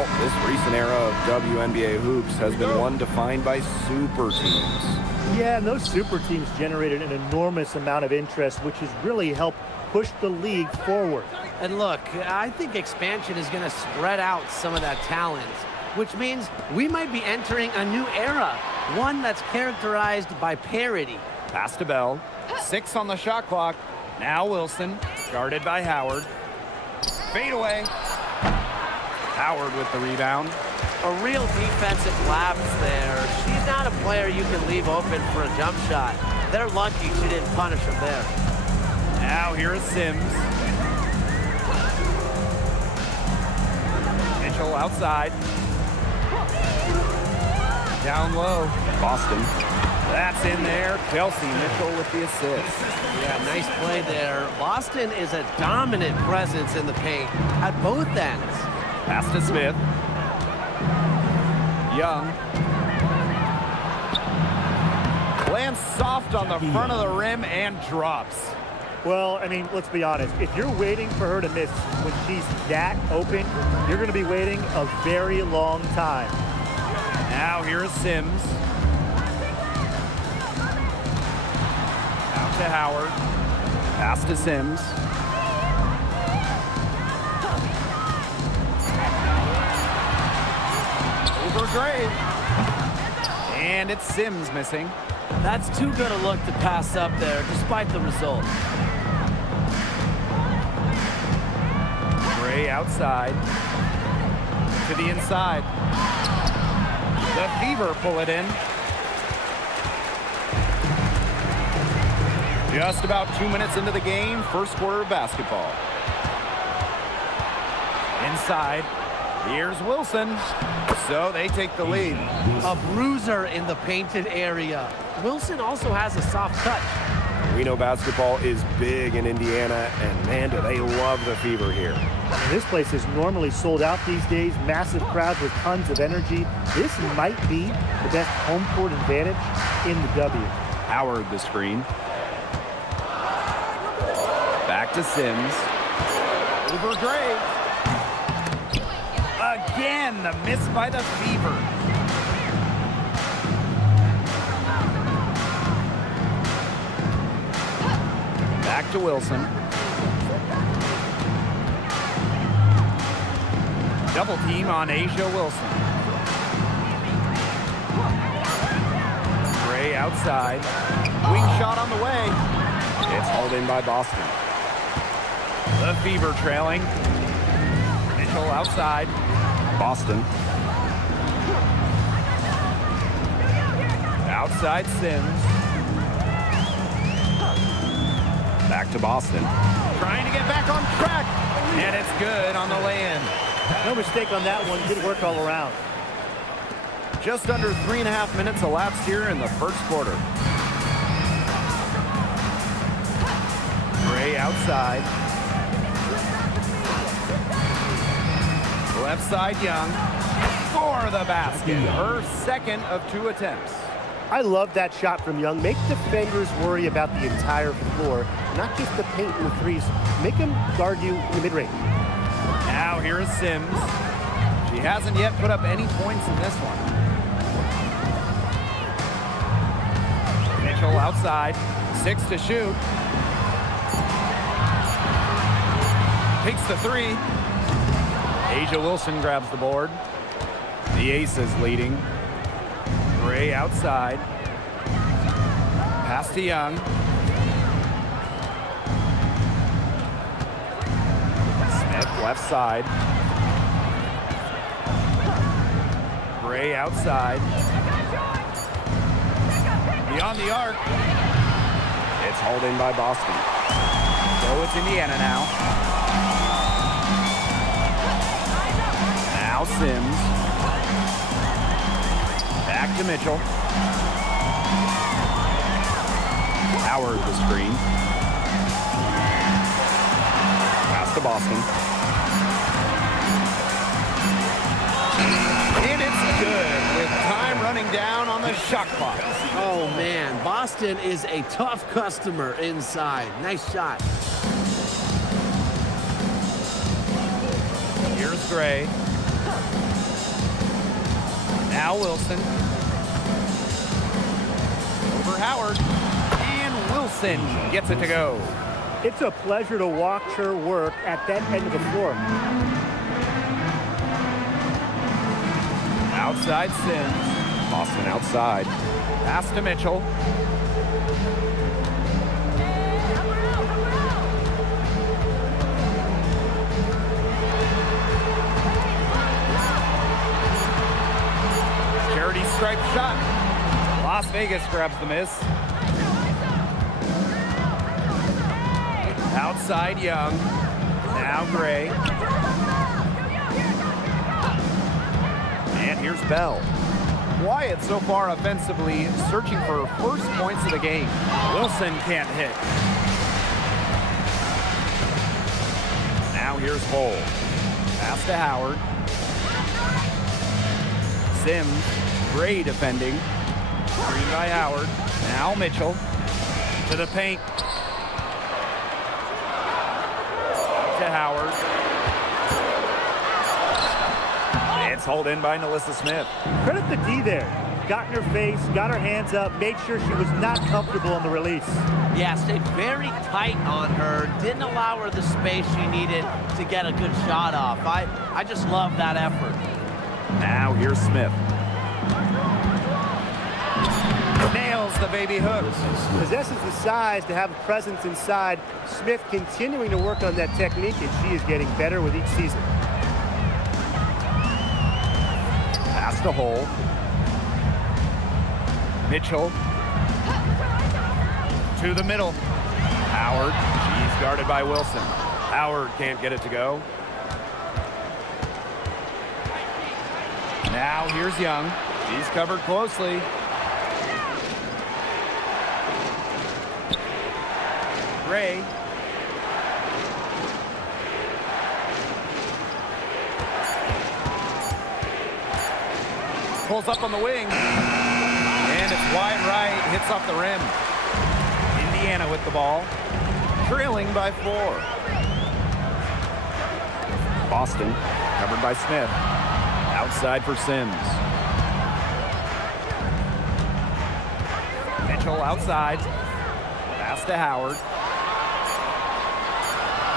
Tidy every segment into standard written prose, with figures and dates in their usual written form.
Well, this recent era of WNBA hoops has been one defined by super teams. Yeah, and those super teams generated an enormous amount of interest, which has really helped push the league forward. And look, I think expansion is going to spread out some of that talent, which means we might be entering a new era, one that's characterized by parity. Pass to Bell. 6 on the shot clock. Now Wilson, guarded by Howard. Fade away. Howard with the rebound. A real defensive lapse there. She's not a player you can leave open for a jump shot. They're lucky she didn't punish him there. Now here is Sims. Mitchell outside. Down low. Boston. That's in there. Kelsey Mitchell with the assist. Yeah, nice play there. Boston is a dominant presence in the paint at both ends. Pass to Smith. Young. Lands soft on the front of the rim and drops. Well, I mean, let's be honest. If you're waiting for her to miss when she's that open, you're going to be waiting a very long time. Now here is Sims. Out to Howard. Pass to Sims. Over Gray. And it's Sims missing. That's too good a look to pass up there, despite the result. Gray outside. To the inside. The Fever pull it in. Just about 2 minutes into the game, first quarter of basketball. Inside. Here's Wilson. So they take the lead. A bruiser in the painted area. Wilson also has a soft touch. We know basketball is big in Indiana, and man, do they love the Fever here. This place is normally sold out these days, massive crowds with tons of energy. This might be the best home court advantage in the W. Howard the screen. Back to Sims. Over Gray. Again, the miss by the Fever. Back to Wilson. Double team on Asia Wilson. Gray outside. Wing shot on the way. It's hauled in by Boston. The Fever trailing. Mitchell outside. Boston. Outside Sims. Back to Boston. Trying to get back on track. And it's good on the lay-in. No mistake on that one. Good work all around. Just under 3.5 minutes elapsed here in the first quarter. Gray outside. Left side Young. For the basket. Her second of 2 attempts. I love that shot from Young. Make defenders worry about the entire floor, not just the paint and the threes. Make them guard you in the mid-range. Now here is Sims. She hasn't yet put up any points in this one. Mitchell outside. 6 to shoot. Takes the 3. Asia Wilson grabs the board. The Aces leading. Gray outside. Pass to Young. Smith left side. Gray outside. Beyond the arc. It's hauled in by Boston. So it's Indiana now. Now Sims. Back to Mitchell. Howard the screen. Pass to Boston. And it's good with time running down on the shot clock. Oh, man. Boston is a tough customer inside. Nice shot. Here's Gray. Now Wilson. Over Howard. And Wilson gets it to go. It's a pleasure to watch her work at that end of the floor. Outside Sims. Boston outside. Pass to Mitchell. Charity stripe shot. Las Vegas grabs the miss. Outside Young. Now Gray. And here's Bell. Wyatt so far offensively searching for first points of the game. Wilson can't hit. Now here's Hole. Pass to Howard. Sims. Gray defending. Screen by Howard. Now Mitchell. To the paint. To Howard. It's hauled in by Nalissa Smith. Credit the D there. Got in her face, got her hands up, made sure she was not comfortable on the release. Yeah, stayed very tight on her. Didn't allow her the space she needed to get a good shot off. I just love that effort. Now here's Smith. Nails the baby hook. Possesses the size to have a presence inside. Smith continuing to work on that technique, and she is getting better with each season. Pass to Hole. Mitchell. To the middle. Howard. She's guarded by Wilson. Howard can't get it to go. Now here's Young. She's covered closely. Gray. Pulls up on the wing. And it's wide right. Hits off the rim. Indiana with the ball. Trailing by 4. Boston covered by Smith. Outside for Sims. Mitchell outside. Pass to Howard.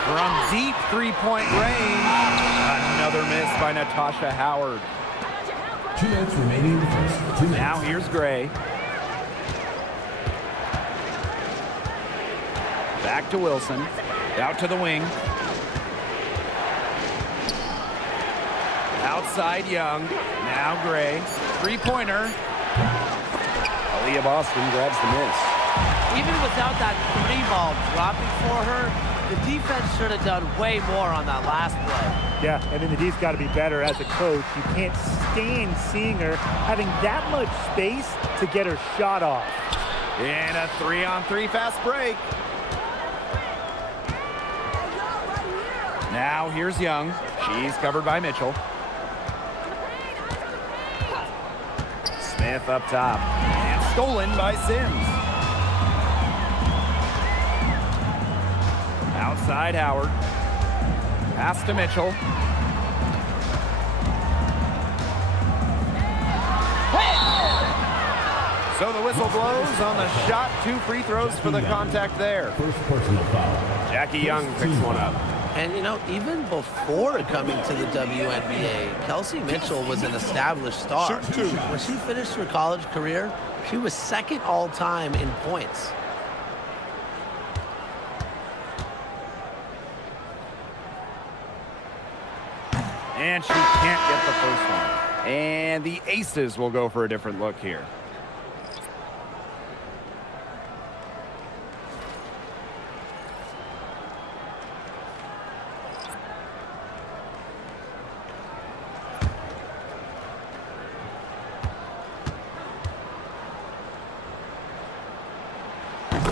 From deep three-point range. Another miss by Natasha Howard. 2 minutes remaining in the first. 2 minutes. Now here's Gray. Back to Wilson. Out to the wing. Outside Young. Now Gray. Three-pointer. Aaliyah Boston grabs the miss. Even without that 3-ball dropping for her, the defense should have done way more on that last play. Yeah, and then the D's got to be better as a coach. You can't stand seeing her having that much space to get her shot off. And a 3-on-3 fast break. Now here's Young. She's covered by Mitchell. Smith up top. And stolen by Sims. Outside Howard. Pass to Mitchell. So the whistle blows on the shot. 2 free throws for the contact there. First personal foul. Jackie Young picks one up. And, you know, even before coming to the WNBA, Kelsey Mitchell was an established star. When she finished her college career, she was second all-time in points. And she can't get the first one. And the Aces will go for a different look here.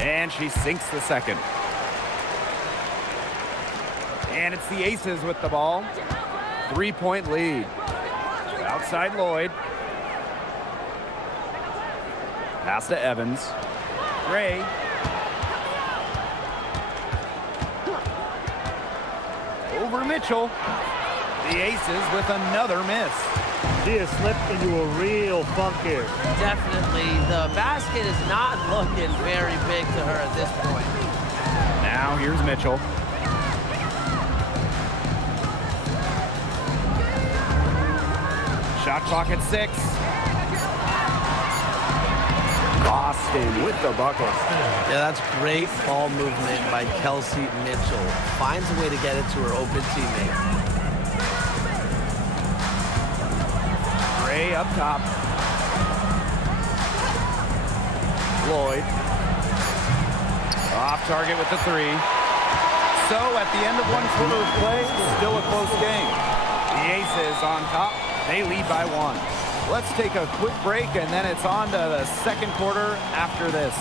And she sinks the second. And it's the Aces with the ball. 3-point lead. Outside Lloyd. Pass to Evans. Gray. Over Mitchell. The Aces with another miss. She has slipped into a real funk here. Definitely. The basket is not looking very big to her at this point. Now here's Mitchell. Shot clock at 6. Boston with the bucket. Yeah, that's great ball movement by Kelsey Mitchell. Finds a way to get it to her open teammate. Gray up top. Lloyd. Off target with the 3. So at the end of 1 quarter of play, still a close game. The Aces on top. They lead by 1. Let's take a quick break, and then it's on to the second quarter after this.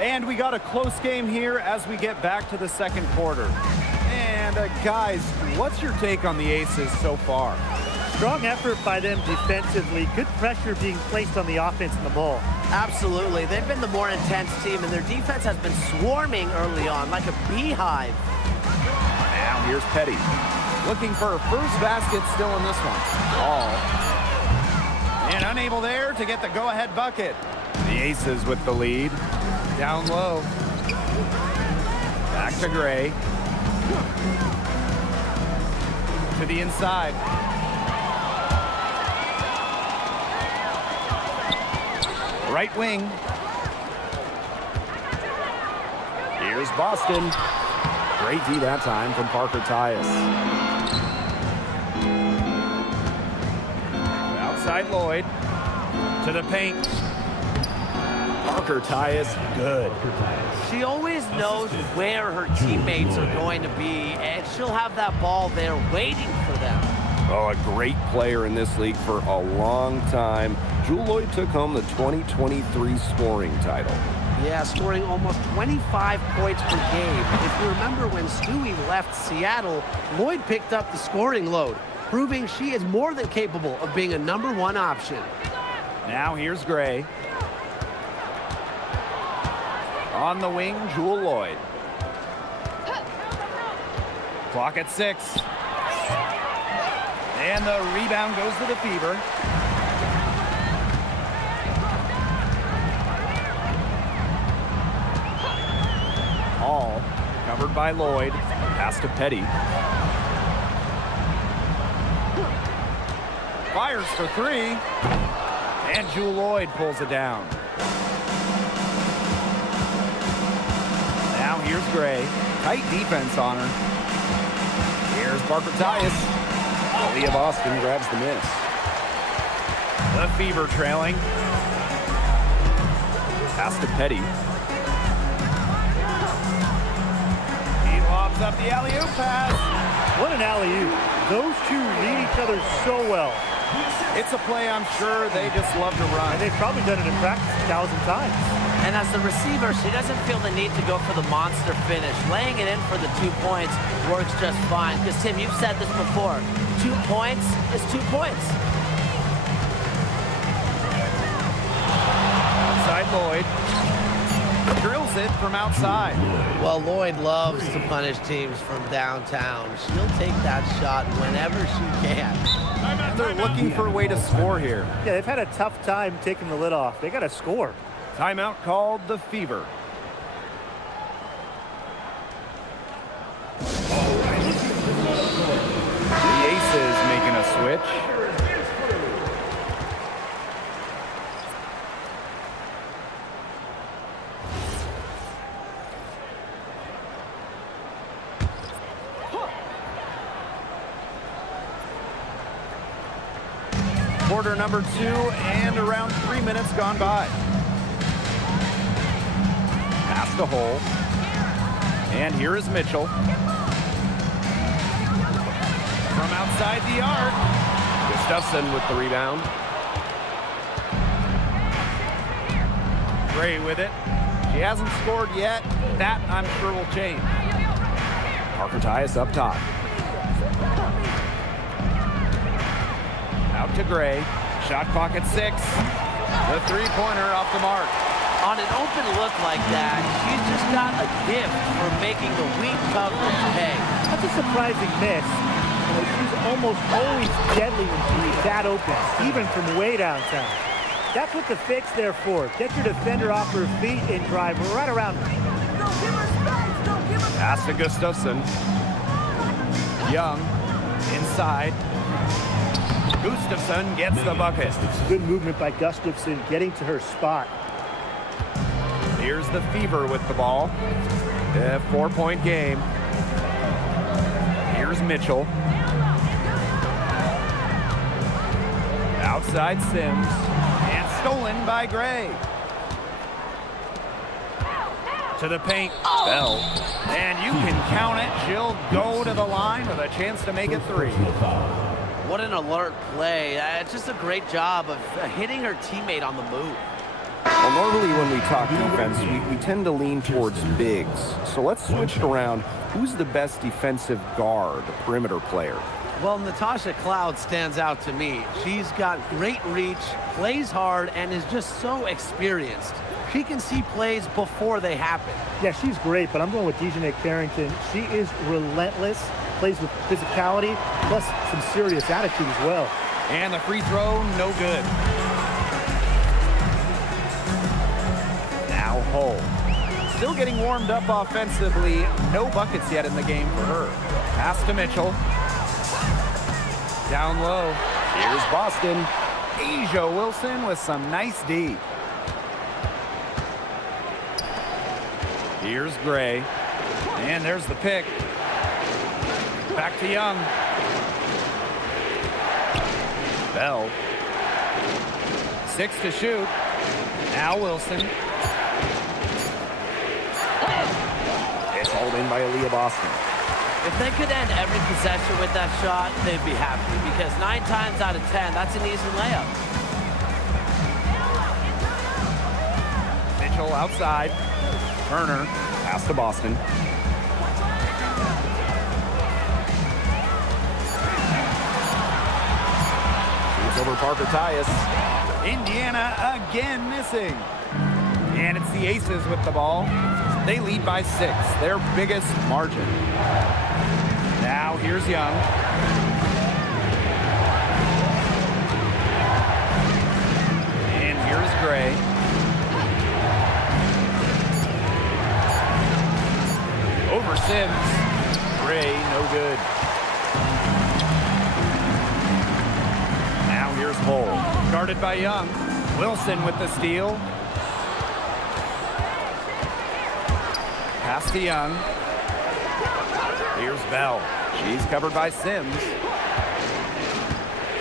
And we got a close game here as we get back to the second quarter. And guys, what's your take on the Aces so far? Strong effort by them defensively. Good pressure being placed on the offense and the ball. Absolutely. They've been the more intense team, and their defense has been swarming early on like a beehive. Now here's Petty. Looking for her first basket still in this one. All. And unable there to get the go-ahead bucket. The Aces with the lead. Down low. Back to Gray. To the inside. Right wing. Here's Boston. Great D that time from Parker Tyus. Outside Lloyd. To the paint. Parker Tyus, good. She always knows where her teammates are going to be, and she'll have that ball there waiting for them. Oh, a great player in this league for a long time. Jewel Lloyd took home the 2023 scoring title. Yeah, scoring almost 25 points per game. If you remember when Stewie left Seattle, Lloyd picked up the scoring load, proving she is more than capable of being a #1 option. Now here's Gray. On the wing, Jewel Lloyd. Clock at 6. And the rebound goes to the Fever. All covered by Lloyd. Pass to Petty. Fires for 3. And Jewel Lloyd pulls it down. Now here's Gray. Tight defense on her. Here's Parker Tyus. Leah Boston grabs the miss. The Fever trailing. Pass to Petty. He lobs up the alley-oop pass. What an alley-oop. Those two read each other so well. It's a play I'm sure they just love to run. And they've probably done it in practice 1,000 times. And as the receiver, she doesn't feel the need to go for the monster finish. Laying it in for the 2 points works just fine. Because, Tim, you've said this before. 2 points is 2 points. Outside Lloyd. Drills it from outside. Well, Lloyd loves to punish teams from downtown. She'll take that shot whenever she can. And they're looking for a way to score here. Yeah, they've had a tough time taking the lid off. They got to score. Timeout called the Fever. The Aces making a switch. Quarter number 2 and around 3 minutes gone by. Pass the hole. And here is Mitchell. From outside the arc. Gustafson with the rebound. Gray with it. She hasn't scored yet. That, I'm sure, will change. Parker Tyus up top. Out to Gray. Shot clock at 6. The three-pointer off the mark. On an open look like that, she's just got a gift for making the weak coverage pay. That's a surprising miss. You know, she's almost always deadly when she's that open, even from way downtown. That's what the fix there for. Get your defender off her feet and drive right around her. Pass to Gustafson. Young inside. Gustafson gets the bucket. Good movement by Gustafson getting to her spot. Here's the Fever with the ball. A 4-point game. Here's Mitchell. Outside Sims. And stolen by Gray. To the paint. Bell. And you can count it. She'll go to the line with a chance to make it 3. What an alert play. It's just a great job of hitting her teammate on the move. Well, normally when we talk defense, we tend to lean towards bigs. So let's switch it around. Who's the best defensive guard, perimeter player? Well, Natasha Cloud stands out to me. She's got great reach, plays hard, and is just so experienced. She can see plays before they happen. Yeah, she's great, but I'm going with Dejanay Carrington. She is relentless, plays with physicality, plus some serious attitude as well. And the free throw, no good. Now Hull. Still getting warmed up offensively. No buckets yet in the game for her. Pass to Mitchell. Down low. Here's Boston. Asia Wilson with some nice D. Here's Gray. And there's the pick. Back to Young. Bell. 6 to shoot. Now Wilson. It's hauled in by Aaliyah Boston. If they could end every possession with that shot, they'd be happy, because 9 times out of 10, that's an easy layup. Mitchell outside. Turner. Pass to Boston. Shoots over Parker Tyus. Indiana again missing. And it's the Aces with the ball. They lead by 6, their biggest margin. Now here's Young. And here's Gray. Over Sims. Gray, no good. Now here's Hull. Guarded by Young. Wilson with the steal. Pass to Young. Here's Bell. She's covered by Sims.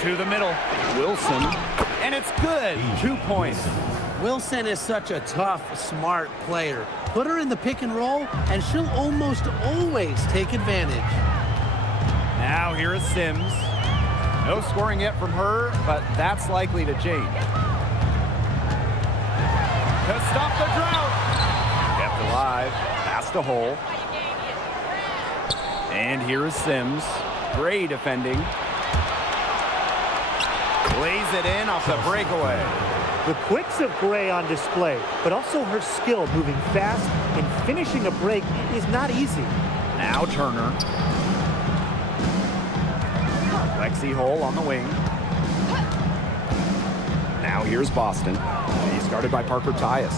To the middle. Wilson. And it's good. 2 points. Wilson is such a tough, smart player. Put her in the pick and roll, and she'll almost always take advantage. Now here is Sims. No scoring yet from her, but that's likely to change. To stop the drought. Kept alive. Pass to Hull. And here is Sims. Gray defending. Lays it in off the breakaway. The quicks of Gray on display, but also her skill moving fast and finishing a break is not easy. Now Turner. Lexi Hull on the wing. Now here's Boston. He's guarded by Parker Tyus.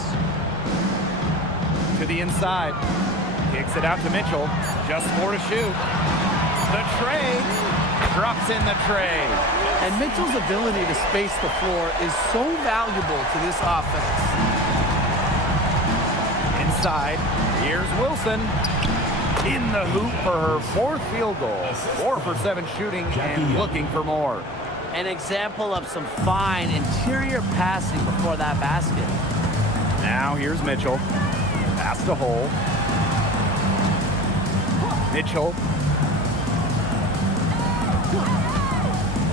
To the inside. Kicks it out to Mitchell. Just 4 to shoot. The tray. Drops in the tray. And Mitchell's ability to space the floor is so valuable to this offense. Inside. Here's Wilson. In the hoop for her 4th field goal. 4 for 7 shooting and looking for more. An example of some fine interior passing before that basket. Now here's Mitchell. Pass to Hull. Mitchell.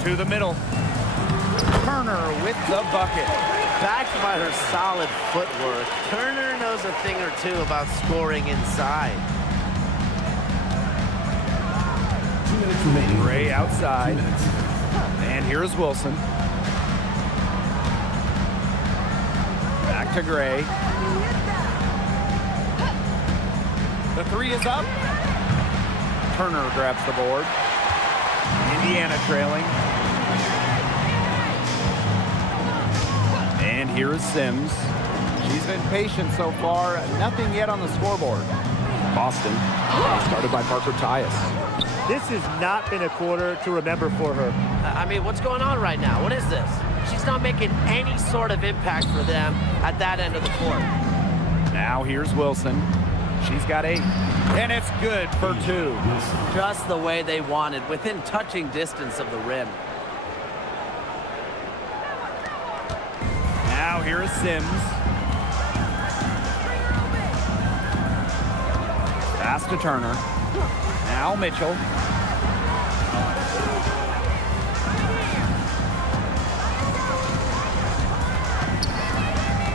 To the middle. Turner with the bucket. Backed by her solid footwork, Turner knows a thing or two about scoring inside. minutes remaining. Gray outside. 2 minutes. And here's Wilson. Back to Gray. The three is up. Turner grabs the board. Indiana trailing. And here is Sims. She's been patient so far. Nothing yet on the scoreboard. Boston, started by Parker Tyus. This has not been a quarter to remember for her. I mean, what's going on right now? What is this? She's not making any sort of impact for them at that end of the court. Now here's Wilson. She's got 8. And it's good for 2. Just the way they wanted, within touching distance of the rim. Now here is Sims. Pass to Turner. Now Mitchell.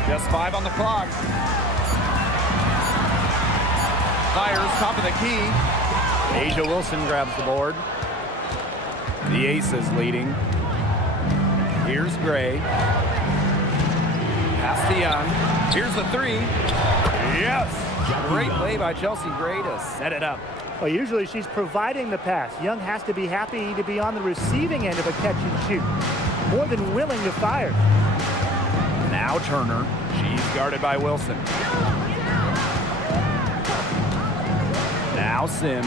Just 5 on the clock. Fires top of the key. Asia Wilson grabs the board. The Aces leading. Here's Gray. Pass to Young. Here's the 3. Yes! Great play by Chelsea Gray to set it up. Well, usually she's providing the pass. Young has to be happy to be on the receiving end of a catch and shoot. More than willing to fire. Now Turner. She's guarded by Wilson. Now Sims.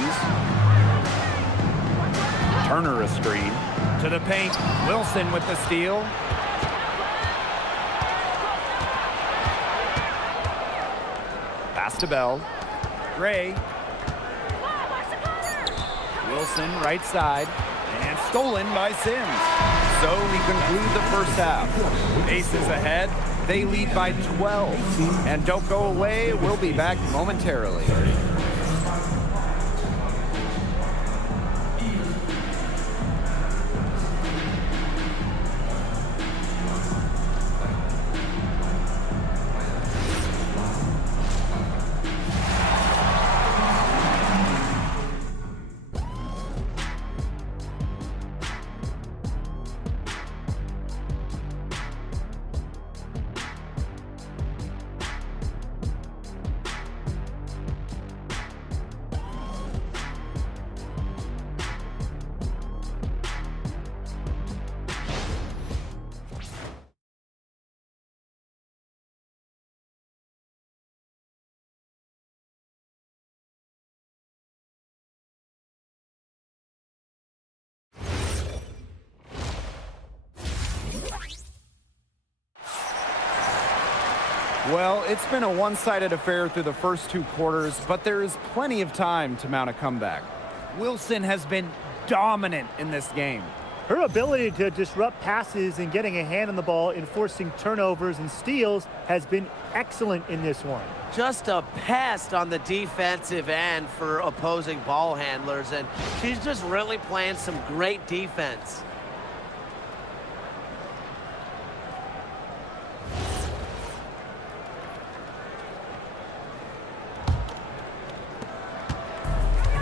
Turner a screen. To the paint. Wilson with the steal. Pass to Bell. Gray. Wilson right side. And stolen by Sims. So we conclude the first half. Aces ahead. They lead by 12. And don't go away. We'll be back momentarily. Well, it's been a one-sided affair through the first 2 quarters, but there is plenty of time to mount a comeback. Wilson has been dominant in this game. Her ability to disrupt passes and getting a hand on the ball, enforcing turnovers and steals has been excellent in this one. Just a pest on the defensive end for opposing ball handlers, and she's just really playing some great defense.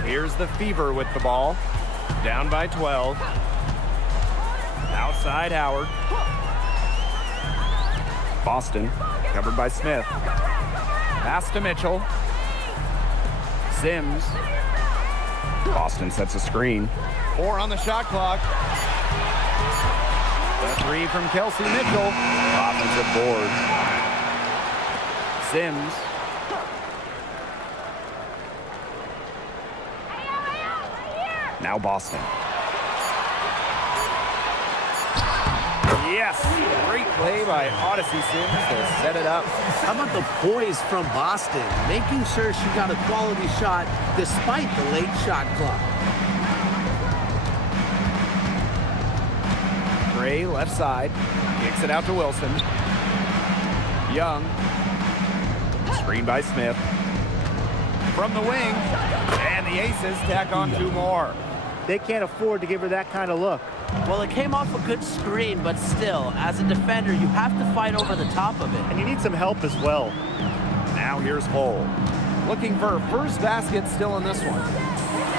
Here's the Fever with the ball. Down by 12. Outside Howard. Boston, covered by Smith. Pass to Mitchell. Sims. Boston sets a screen. 4 on the shot clock. The 3 from Kelsey Mitchell. Offensive board. Sims. Now Boston. Yes! Great play by Odyssey Sims to set it up. How about the poise from Boston, making sure she got a quality shot despite the late shot clock. Gray left side. Kicks it out to Wilson. Young. Screen by Smith. From the wing. And the Aces tack on 2 more. They can't afford to give her that kind of look. Well, it came off a good screen, but still, as a defender, you have to fight over the top of it. And you need some help as well. Now here's Hull. Looking for her first basket still in this one.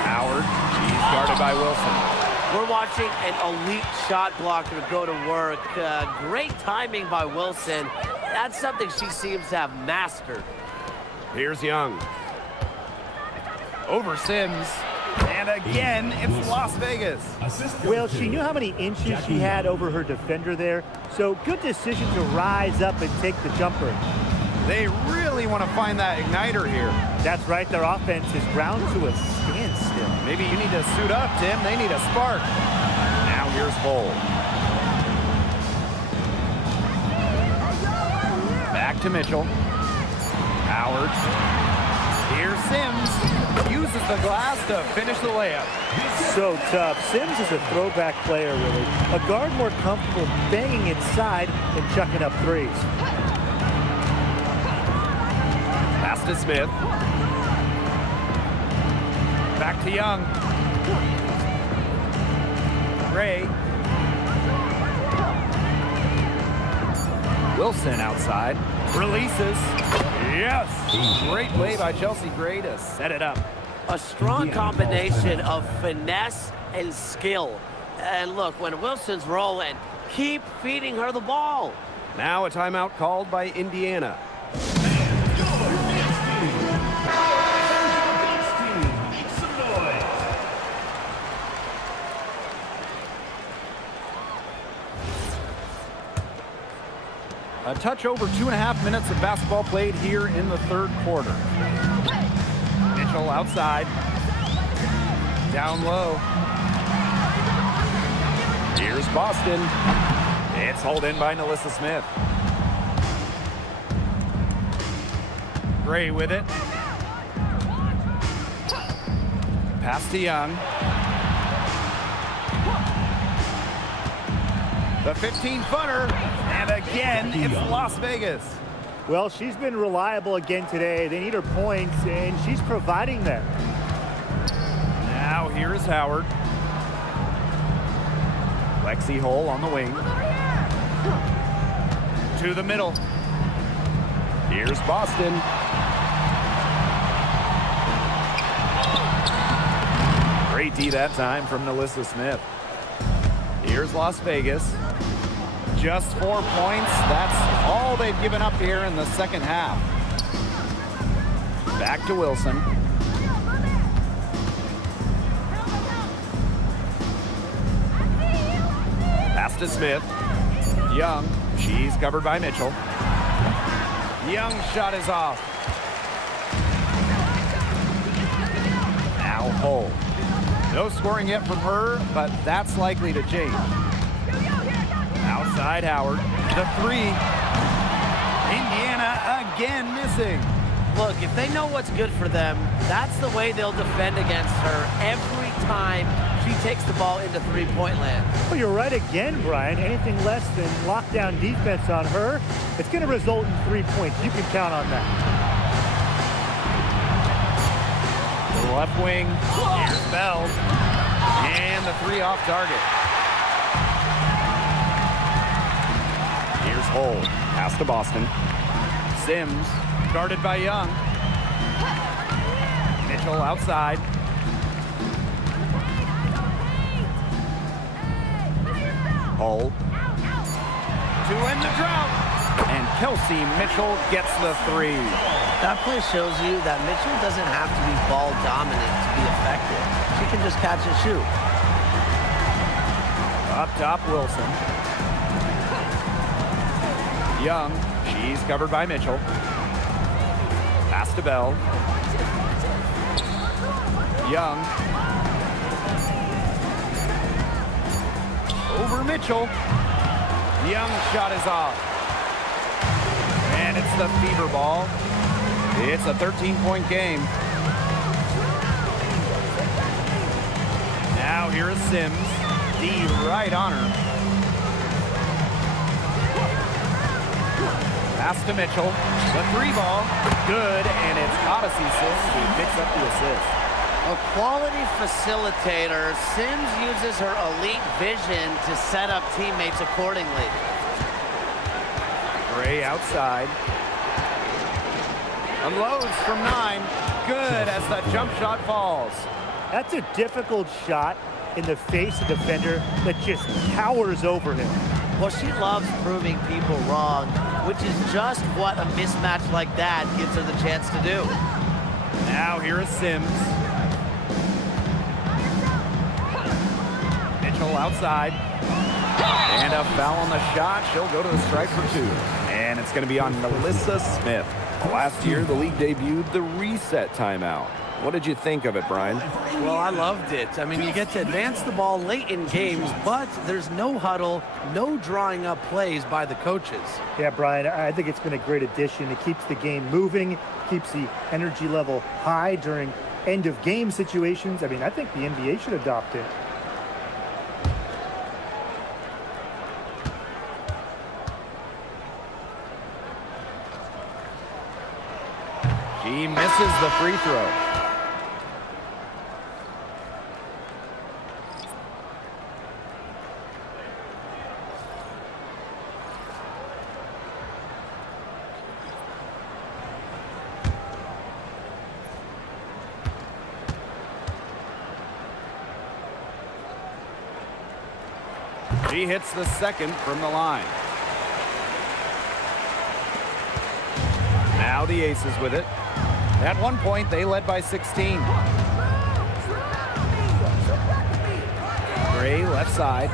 Howard, she's guarded by Wilson. We're watching an elite shot blocker go to work. Great timing by Wilson. That's something she seems to have mastered. Here's Young. Over Sims. And again, it's Las Vegas. Well, she knew how many inches she had over her defender there, so good decision to rise up and take the jumper. They really want to find that igniter here. That's right, their offense is ground to a standstill. Maybe you need to suit up, Tim. They need a spark. Now here's Bull. Back to Mitchell. Howard. Here's Sims. Uses the glass to finish the layup. So tough. Sims is a throwback player, really. A guard more comfortable banging inside than chucking up threes. Pass to Smith. Back to Young. Gray. Wilson outside. Releases. Yes! Great play by Chelsea Gray to set it up. A strong combination of finesse and skill. And look, when Wilson's rolling, keep feeding her the ball. Now a timeout called by Indiana. A touch over 2.5 minutes of basketball played here in the third quarter. Mitchell outside. Down low. Here's Boston. It's hauled in by Nalissa Smith. Gray with it. Pass to Young. The 15-footer. And again, it's Las Vegas. Well, she's been reliable again today. They need her points, and she's providing them. Now here's Howard. Lexi Hole on the wing. To the middle. Here's Boston. Great D that time from Nalissa Smith. Here's Las Vegas. Just 4 points. That's all they've given up here in the second half. Back to Wilson. Pass to Smith. Young. She's covered by Mitchell. Young's shot is off. Now Hull. No scoring yet from her, but that's likely to change. Outside Howard. The three. Indiana again missing. Look, if they know what's good for them, that's the way they'll defend against her every time she takes the ball into three-point land. Well, you're right again, Brian. Anything less than lockdown defense on her, it's going to result in 3 points. You can count on that. The left wing. Here's Bell. And the three off target. Here's Hull. Pass to Boston. Sims. Guarded by Young. Mitchell outside. Hull. To end the drought. And Kelsey Mitchell gets the three. That play shows you that Mitchell doesn't have to be ball dominant to be effective. She can just catch and shoot. Up top, Wilson. Young. She's covered by Mitchell. Pass to Bell. Young. Over Mitchell. Young's shot is off. And it's the fever ball. It's a 13-point game. Now here is Sims. D right on her. Pass to Mitchell. The three ball. Good, and it's Odyssey Sims who picks up the assist. A quality facilitator, Sims uses her elite vision to set up teammates accordingly. Gray outside. Unloads from 9. Good as the jump shot falls. That's a difficult shot in the face of a defender that just towers over him. Well, she loves proving people wrong, which is just what a mismatch like that gives her the chance to do. Now here is Sims. Mitchell outside. And a foul on the shot. She'll go to the strike for 2. And it's going to be on Melissa Smith. Last year, the league debuted the reset timeout. What did you think of it, Brian? Well, I loved it. I mean, you get to advance the ball late in games, but there's no huddle, no drawing up plays by the coaches. Yeah, Brian, I think it's been a great addition. It keeps the game moving, keeps the energy level high during end-of-game situations. I mean, I think the NBA should adopt it. She misses the free throw. She hits the second from the line. Now the Aces with it. At one point, they led by 16. Gray left side.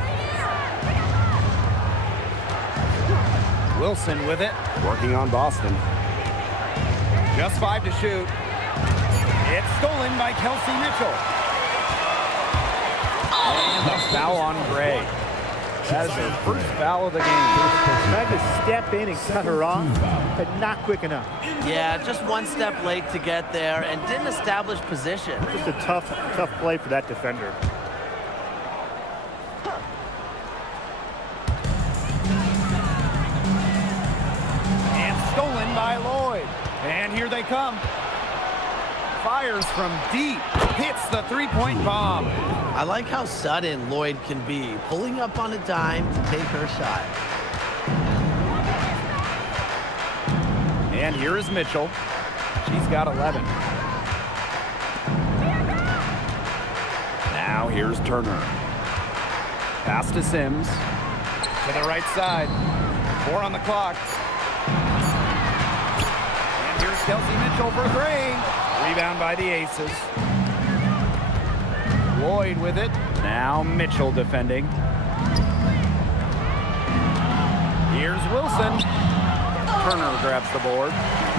Wilson with it. Working on Boston. Just 5 to shoot. It's stolen by Kelsey Mitchell. And a foul on Gray. That is her first foul of the game. Tried to step in and cut her off, but not quick enough. Yeah, just one step late to get there and didn't establish position. Just a tough play for that defender. And stolen by Lloyd. And here they come. Fires from deep. Hits the three-point bomb. I like how sudden Lloyd can be, pulling up on a dime to take her shot. And here is Mitchell. She's got 11. Now here's Turner. Pass to Sims. To the right side. 4 on the clock. And here's Kelsey Mitchell for 3. Rebound by the Aces. Lloyd with it. Now Mitchell defending. Here's Wilson. Turner grabs the board.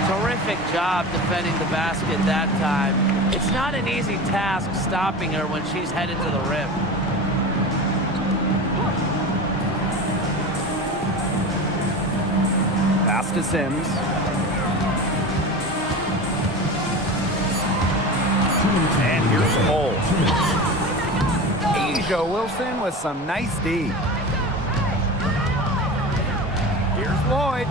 Terrific job defending the basket that time. It's not an easy task stopping her when she's headed to the rim. Pass to Sims. And here's Cole. Asia Wilson with some nice D. Here's Lloyd.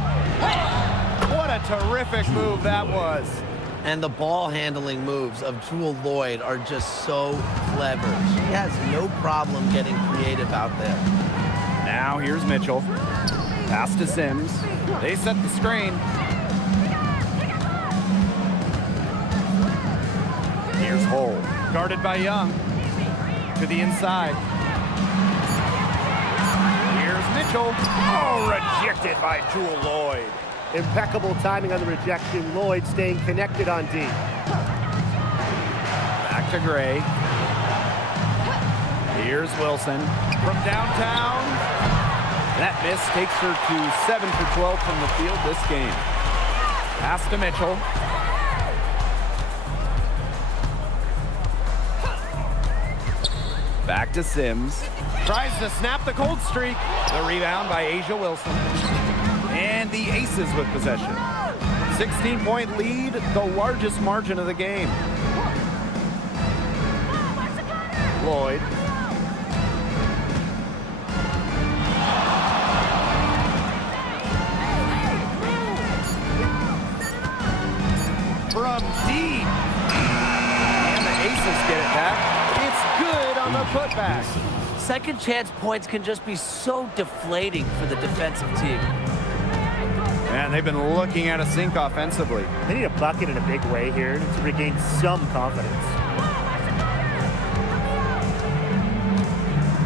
What a terrific move that was. And the ball handling moves of Jewel Lloyd are just so clever. She has no problem getting creative out there. Now here's Mitchell. Pass to Sims. They set the screen. Here's Hole. Guarded by Young. To the inside. Here's Mitchell. Oh, rejected by Jewel Lloyd. Impeccable timing on the rejection. Lloyd staying connected on D. Back to Gray. Here's Wilson from downtown. That miss takes her to 7 for 12 from the field this game. Pass to Mitchell. Back to Sims. Tries to snap the cold streak. The rebound by Asia Wilson. And the Aces with possession. 16-point lead, the largest margin of the game. Lloyd. From deep. And the Aces get it back. It's good on the putback. Second chance points can just be so deflating for the defensive team. And they've been looking at a sink offensively. They need a bucket in a big way here to regain some confidence.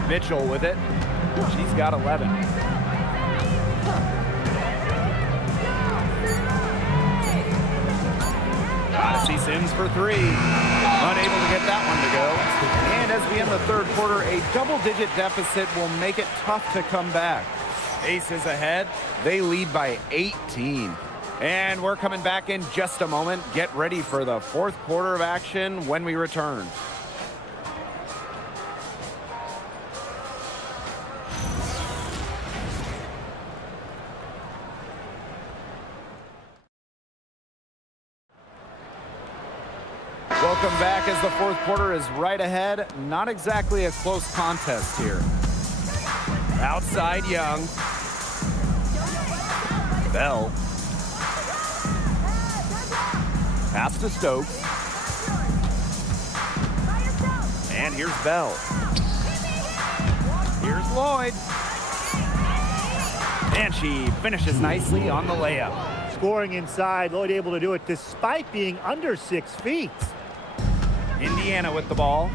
Mitchell with it. She's got 11. Gotta see Sims for three. Unable to get that one to go. And as we end the third quarter, a double-digit deficit will make it tough to come back. ACES ahead. They lead by 18. And we're coming back in just a moment. Get ready for the fourth quarter of action when we return. Welcome back as the fourth quarter is right ahead. Not exactly a close contest here. Outside Young. Bell. Pass to Stokes. And here's Bell. Here's Lloyd. And she finishes nicely on the layup. Scoring inside, Lloyd able to do it despite being under 6 feet. Indiana with the ball.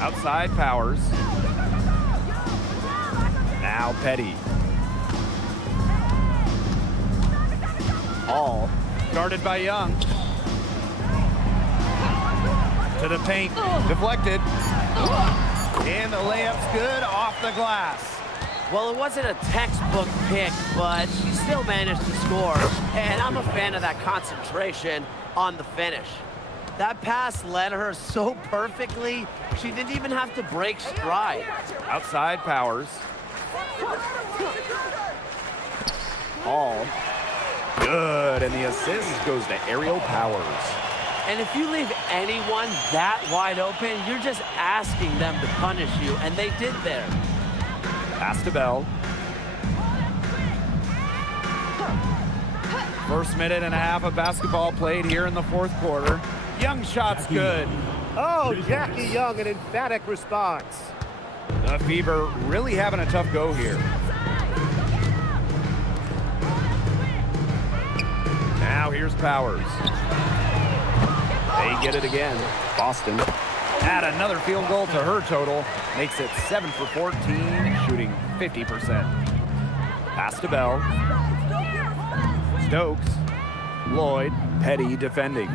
Outside Powers. Now Petty. All guarded by Young. To the paint. Deflected. And the layup's good off the glass. Well, it wasn't a textbook pick, but she still managed to score. And I'm a fan of that concentration on the finish. That pass led her so perfectly, she didn't even have to break stride. Outside Powers. All good, and the assist goes to Aerial Powers. And if you leave anyone that wide open, you're just asking them to punish you, and they did there. Pass to Bell. First minute and a half of basketball played here in the fourth quarter. Young shot's good. Oh, Jackie Young, an emphatic response. The Fever really having a tough go here. Now here's Powers. They get it again. Boston add another field goal to her total. Makes it 7 for 14, shooting 50%. Pass to Bell. Stokes. Lloyd. Petty defending.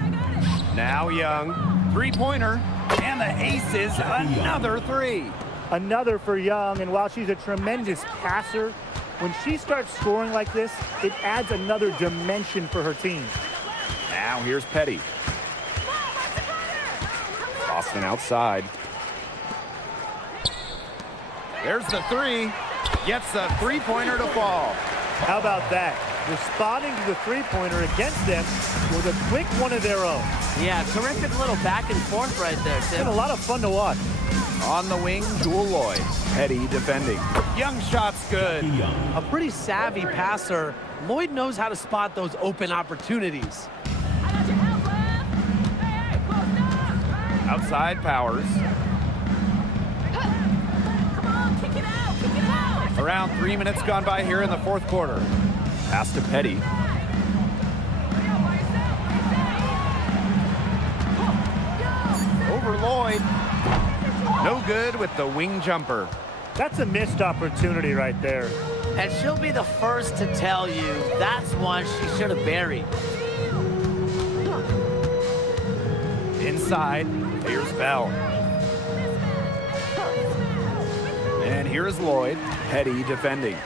Now Young. Three-pointer. And the Aces another three. Another for Young, and while she's a tremendous passer, when she starts scoring like this, it adds another dimension for her team. Now here's Petty. Boston outside. There's the three. Gets the three-pointer to fall. How about that? Responding to the three-pointer against them with a quick one of their own. Yeah, terrific little back and forth right there, It's Tim. been a lot of fun to watch. On the wing, Jewel Lloyd. Petty defending. Young shot's good. A pretty savvy passer. Lloyd knows how to spot those open opportunities. Outside Powers. Around 3 minutes gone by here in the fourth quarter. Pass to Petty. Over Lloyd. No good with the wing jumper. That's a missed opportunity right there. And she'll be the first to tell you that's one she should have buried. Inside, here's Bell. And here's Lloyd. Petty defending.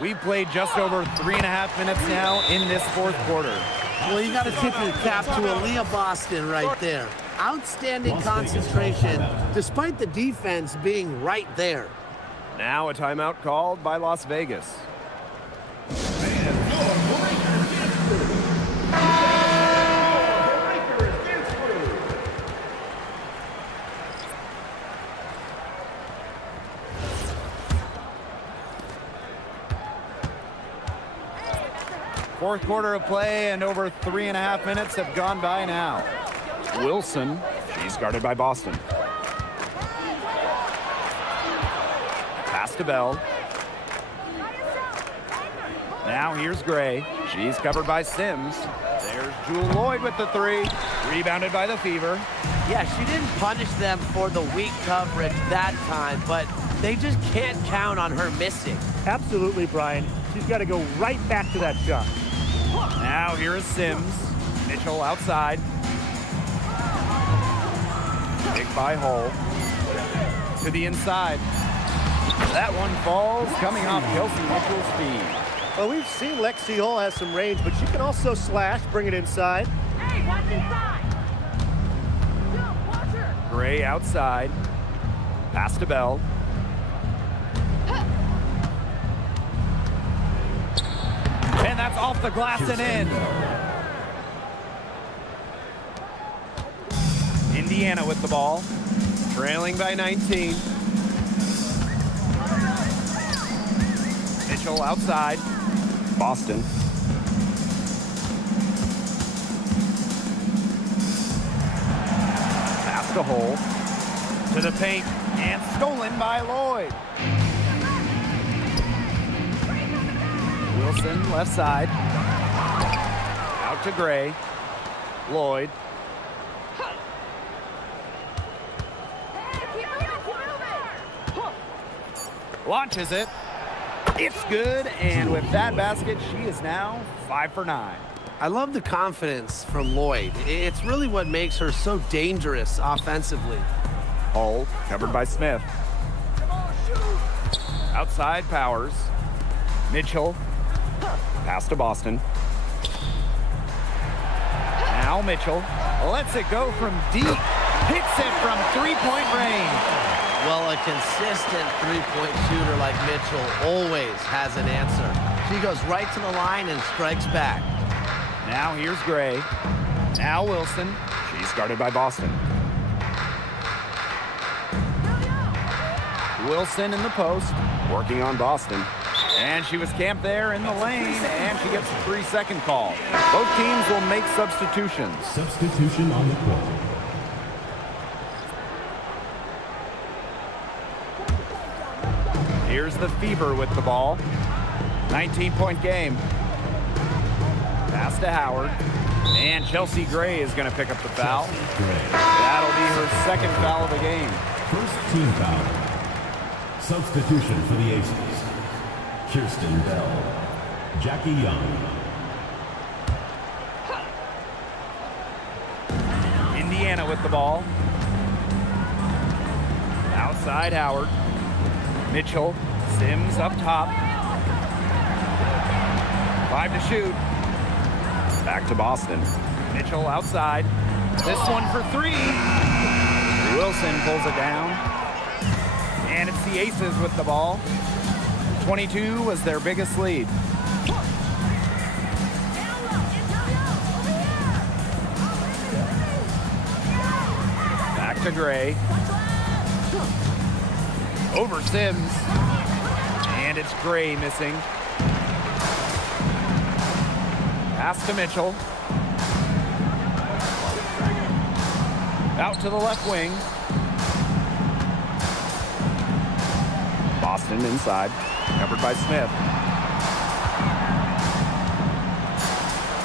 We've played just over 3.5 minutes now in this fourth quarter. Well, you got to tip your cap to Aaliyah Boston right there. Outstanding concentration, despite the defense being right there. Now a timeout called by Las Vegas. Fourth quarter of play, and over 3.5 minutes have gone by now. Wilson, she's guarded by Boston. Pass to Bell. Now here's Gray. She's covered by Sims. Here's Jewel Lloyd with the three. Rebounded by the Fever. Yeah, she didn't punish them for the weak coverage that time, but they just can't count on her missing. Absolutely, Brian. She's got to go right back to that shot. Now here is Sims. Mitchell outside. Pick by Hull. To the inside. That one falls, coming off Kelsey Mitchell's feed. Well, we've seen Lexi Hull has some range, but she can also slash, bring it inside. Hey, watch inside. Yo, watch her. Gray outside. Pass to Bell. And that's off the glass and in. Indiana with the ball. Trailing by 19. Mitchell outside. Boston. Pass to Hull. To the paint. And stolen by Lloyd. Wilson left side. Out to Gray. Lloyd. Hey, keep moving. Launches it. It's good, and with that basket, she is now 5 for 9. I love the confidence from Lloyd. It's really what makes her so dangerous offensively. Hull covered by Smith. Outside Powers. Mitchell. Pass to Boston. Now Mitchell lets it go from deep. Hits it from three-point range. Well, a consistent three-point shooter like Mitchell always has an answer. She goes right to the line and strikes back. Now here's Gray. Now Wilson. She's guarded by Boston. Wilson in the post. Working on Boston. And she was camped there in the lane, and she gets a 3-second call. Both teams will make substitutions. Substitution on the court. Here's the Fever with the ball. 19-point game. Pass to Howard. And Chelsea Gray is going to pick up the foul. Gray. That'll be her second foul of the game. First team foul. Substitution for the Aces. Kirsten Bell. Jackie Young. Indiana with the ball. Outside Howard. Mitchell. Sims up top. 5 to shoot. Back to Boston. Mitchell outside. This one for 3. Wilson pulls it down. And it's the Aces with the ball. 22 was their biggest lead. Back to Gray. Over Sims. And it's Gray missing. Pass to Mitchell. Out to the left wing. Boston inside. Covered by Smith.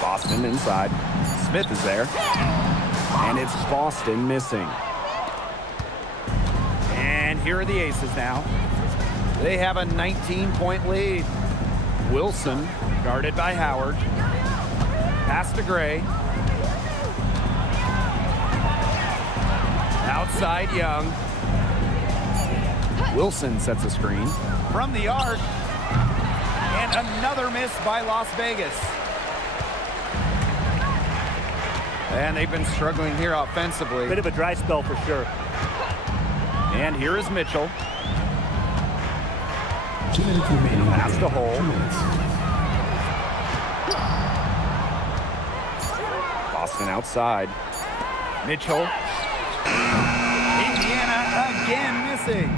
Boston inside. Smith is there. And it's Boston missing. And here are the Aces now. They have a 19-point lead. Wilson, guarded by Howard. Pass to Gray. Outside Young. Wilson sets a screen. From the arc. And another miss by Las Vegas. And they've been struggling here offensively. Bit of a dry spell for sure. And here is Mitchell. 2 minutes remaining. Pass to Hull. 2 minutes. Boston outside. Mitchell. Indiana again missing.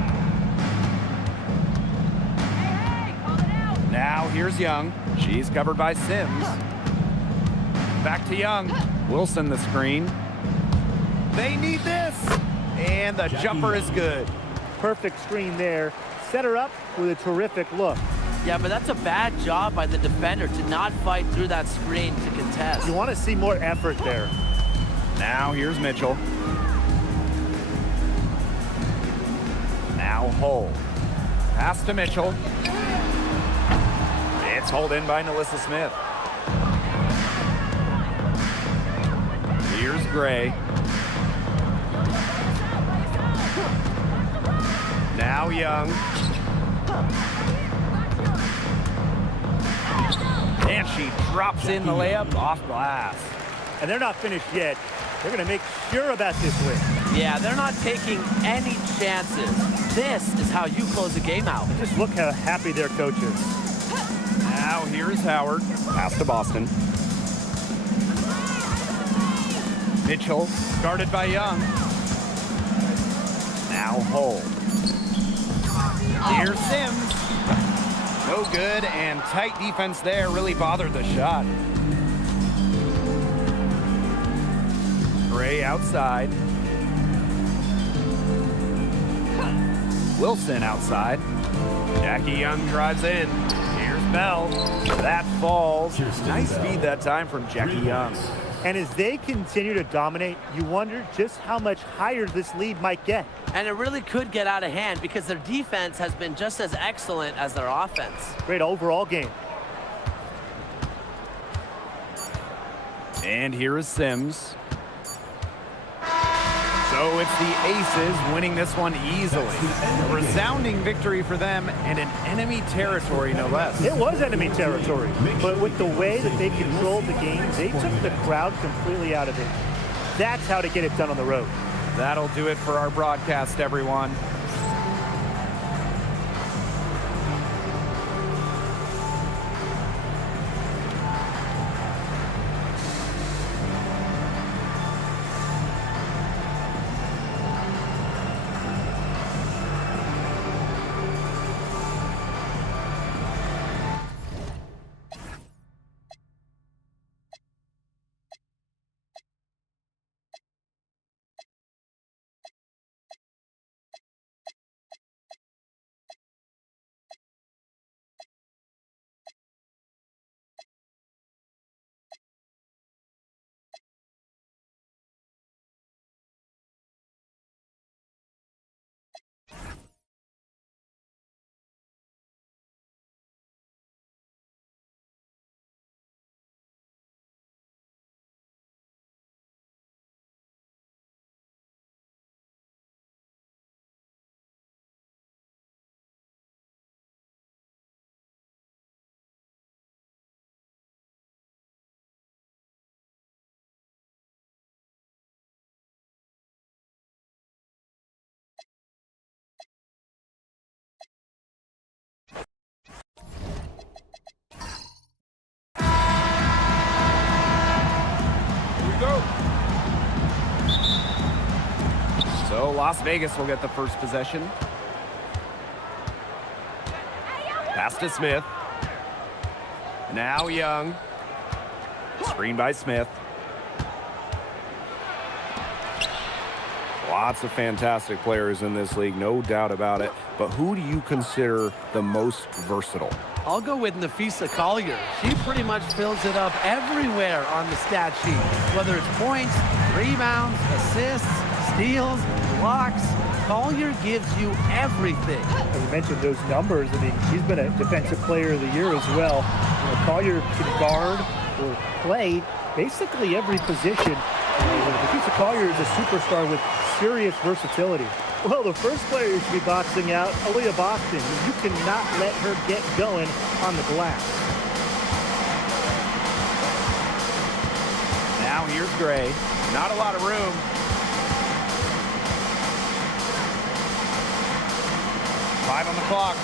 Now here's Young. She's covered by Sims. Back to Young. Wilson the screen. They need this. And the jumper is good. Perfect screen there. Set her up with a terrific look. Yeah, but that's a bad job by the defender to not fight through that screen to contest. You want to see more effort there. Now here's Mitchell. Now Hull. Pass to Mitchell. It's hauled in by Nalissa Smith. Here's Gray. Now Young. And she drops in the layup off glass. And they're not finished yet. They're going to make sure about this win. Yeah, they're not taking any chances. This is how you close a game out. Just look how happy their coach is. Now here's Howard. Pass to Boston. Mitchell, guarded by Young. Now Hull. Here's Sims. No good, and tight defense there really bothered the shot. Gray outside. Wilson outside. Jackie Young drives in. Here's Bell. That falls. Nice feed that time from Jackie Young. And as they continue to dominate, you wonder just how much higher this lead might get. And it really could get out of hand because their defense has been just as excellent as their offense. Great overall game. And here is Sims. So it's the Aces winning this one easily. A resounding victory for them and in enemy territory, no less. It was enemy territory, but with the way that they controlled the game, they took the crowd completely out of it. That's how to get it done on the road. That'll do it for our broadcast, everyone. So Las Vegas will get the first possession. Pass to Smith. Now Young. Screen by Smith. Lots of fantastic players in this league, no doubt about it. But who do you consider the most versatile? I'll go with Nafisa Collier. She pretty much fills it up everywhere on the stat sheet, whether it's points, rebounds, assists, steals, blocks. Collier gives you everything. As you mentioned those numbers, I mean, she's been a defensive player of the year as well. You know, Collier can guard or play basically every position. Nafisa Collier is a superstar with serious versatility. Well, the first player you should be boxing out, Aaliyah Boston. You cannot let her get going on the glass. Now here's Gray. Not a lot of room. Five on the clock.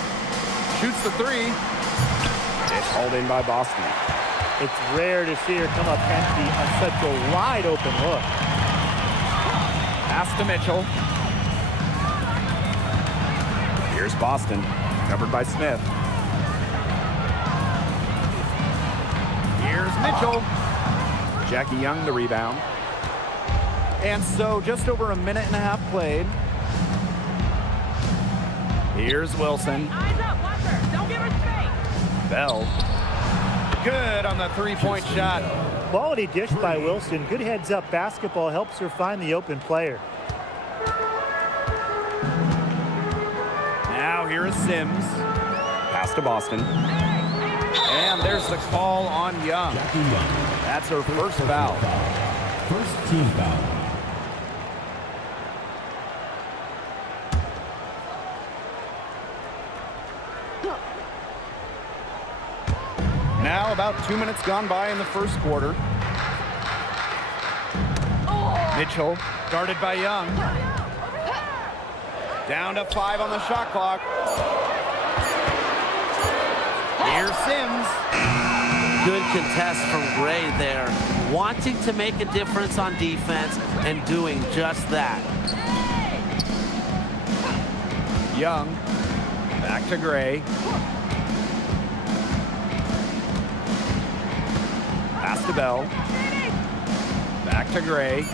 Shoots the three. It's hauled in by Boston. It's rare to see her come up empty on such a wide open look. Pass to Mitchell. Here's Boston, covered by Smith. Here's Mitchell. Jackie Young the rebound. And so just over a minute and a half played. Here's Wilson. Eyes up, watch her. Don't give her space. Bell. Good on the three-point shot. Quality dish by Wilson. Good heads-up basketball helps her find the open player. Now here is Sims. Pass to Boston. And there's the call on Young. Jackie Young. That's her first foul. First team foul. Now about 2 minutes gone by in the first quarter. Mitchell guarded by Young. Down to 5 on the shot clock. Here's Sims. Good contest from Gray there, wanting to make a difference on defense and doing just that. Young back to Gray. Pass to Bell. Back to Gray.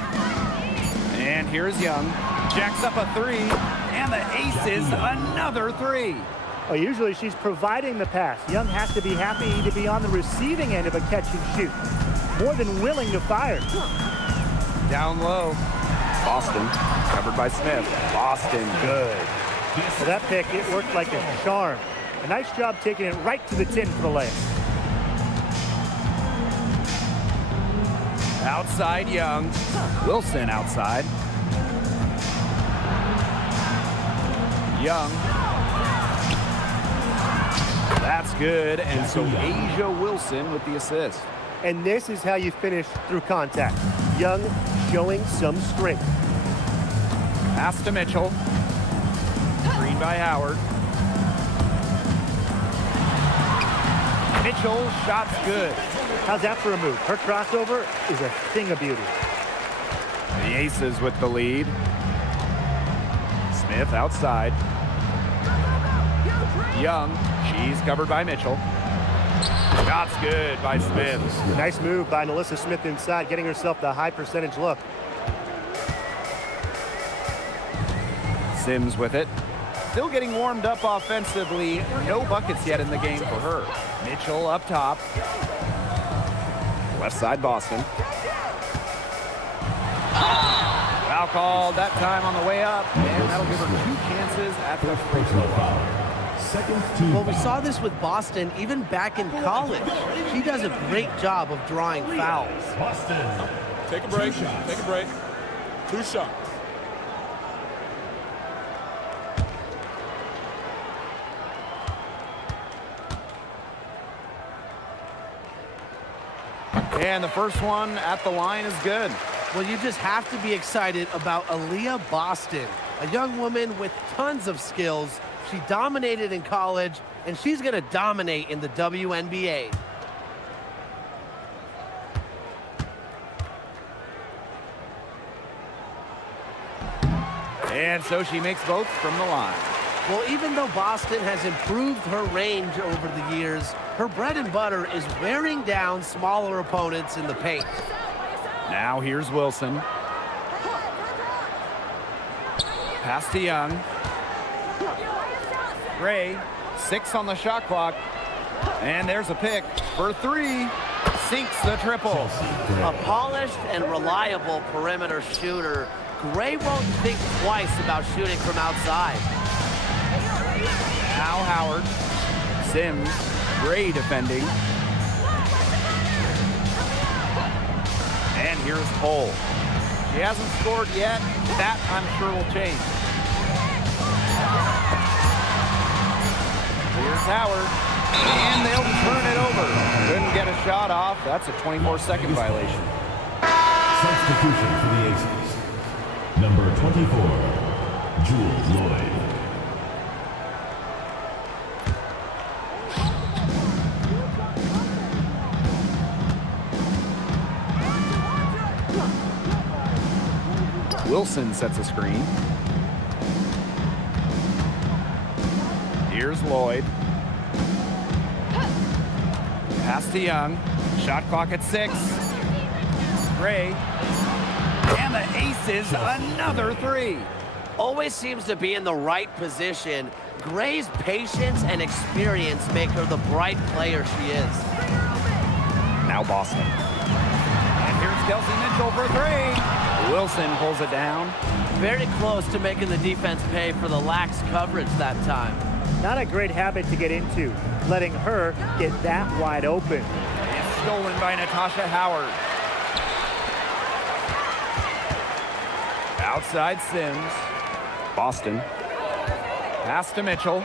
And here's Young. Jacks up a 3. And the Aces another 3. Oh, usually she's providing the pass. Young has to be happy to be on the receiving end of a catch and shoot. More than willing to fire. Down low. Boston covered by Smith. Boston good. Well, that pick, it worked like a charm. A nice job taking it right to the tin for the layup. Outside Young. Wilson outside. Young. That's good. And so Asia Wilson with the assist. And this is how you finish through contact. Young showing some strength. Pass to Mitchell. Screen by Howard. Mitchell, shot's good. How's that for a move? Her crossover is a thing of beauty. The Aces with the lead. Smith outside. Young, she's covered by Mitchell. Shot's good by Smith. Nice move by Melissa Smith inside, getting herself the high percentage look. Sims with it. Still getting warmed up offensively. No buckets yet in the game for her. Mitchell up top. Left side Boston. Foul called that time on the way up. And that'll give her 2 chances at the free throw line. Second team Well, we foul. saw this with Boston even back in college. She does a great job of drawing fouls. Boston. Take a break. Take a break. 2 shots. And the first one at the line is good. Well, you just have to be excited about Aaliyah Boston, a young woman with tons of skills. She dominated in college, and she's going to dominate in the WNBA. And so she makes both from the line. Well, even though Boston has improved her range over the years, her bread and butter is wearing down smaller opponents in the paint. Now here's Wilson. Pass to Young. Gray, 6 on the shot clock. And there's a pick for 3. Sinks the triple. A polished and reliable perimeter shooter, Gray won't think twice about shooting from outside. Now Howard. Sims. Gray defending. And here's Cole. She hasn't scored yet. That, I'm sure, will change. Here's Howard. And they'll turn it over. Couldn't get a shot off. That's a 24-second violation. Substitution for the Aces. Number 24, Jewel Lloyd. Wilson sets a screen. Here's Lloyd. Pass to Young. Shot clock at 6. Gray. And the Aces, another 3. Always seems to be in the right position. Gray's patience and experience make her the bright player she is. Now Boston. Kelsey Mitchell for three. Wilson pulls it down. Very close to making the defense pay for the lax coverage that time. Not a great habit to get into, letting her get that wide open. It's stolen by Natasha Howard. Outside Sims. Boston. Pass to Mitchell.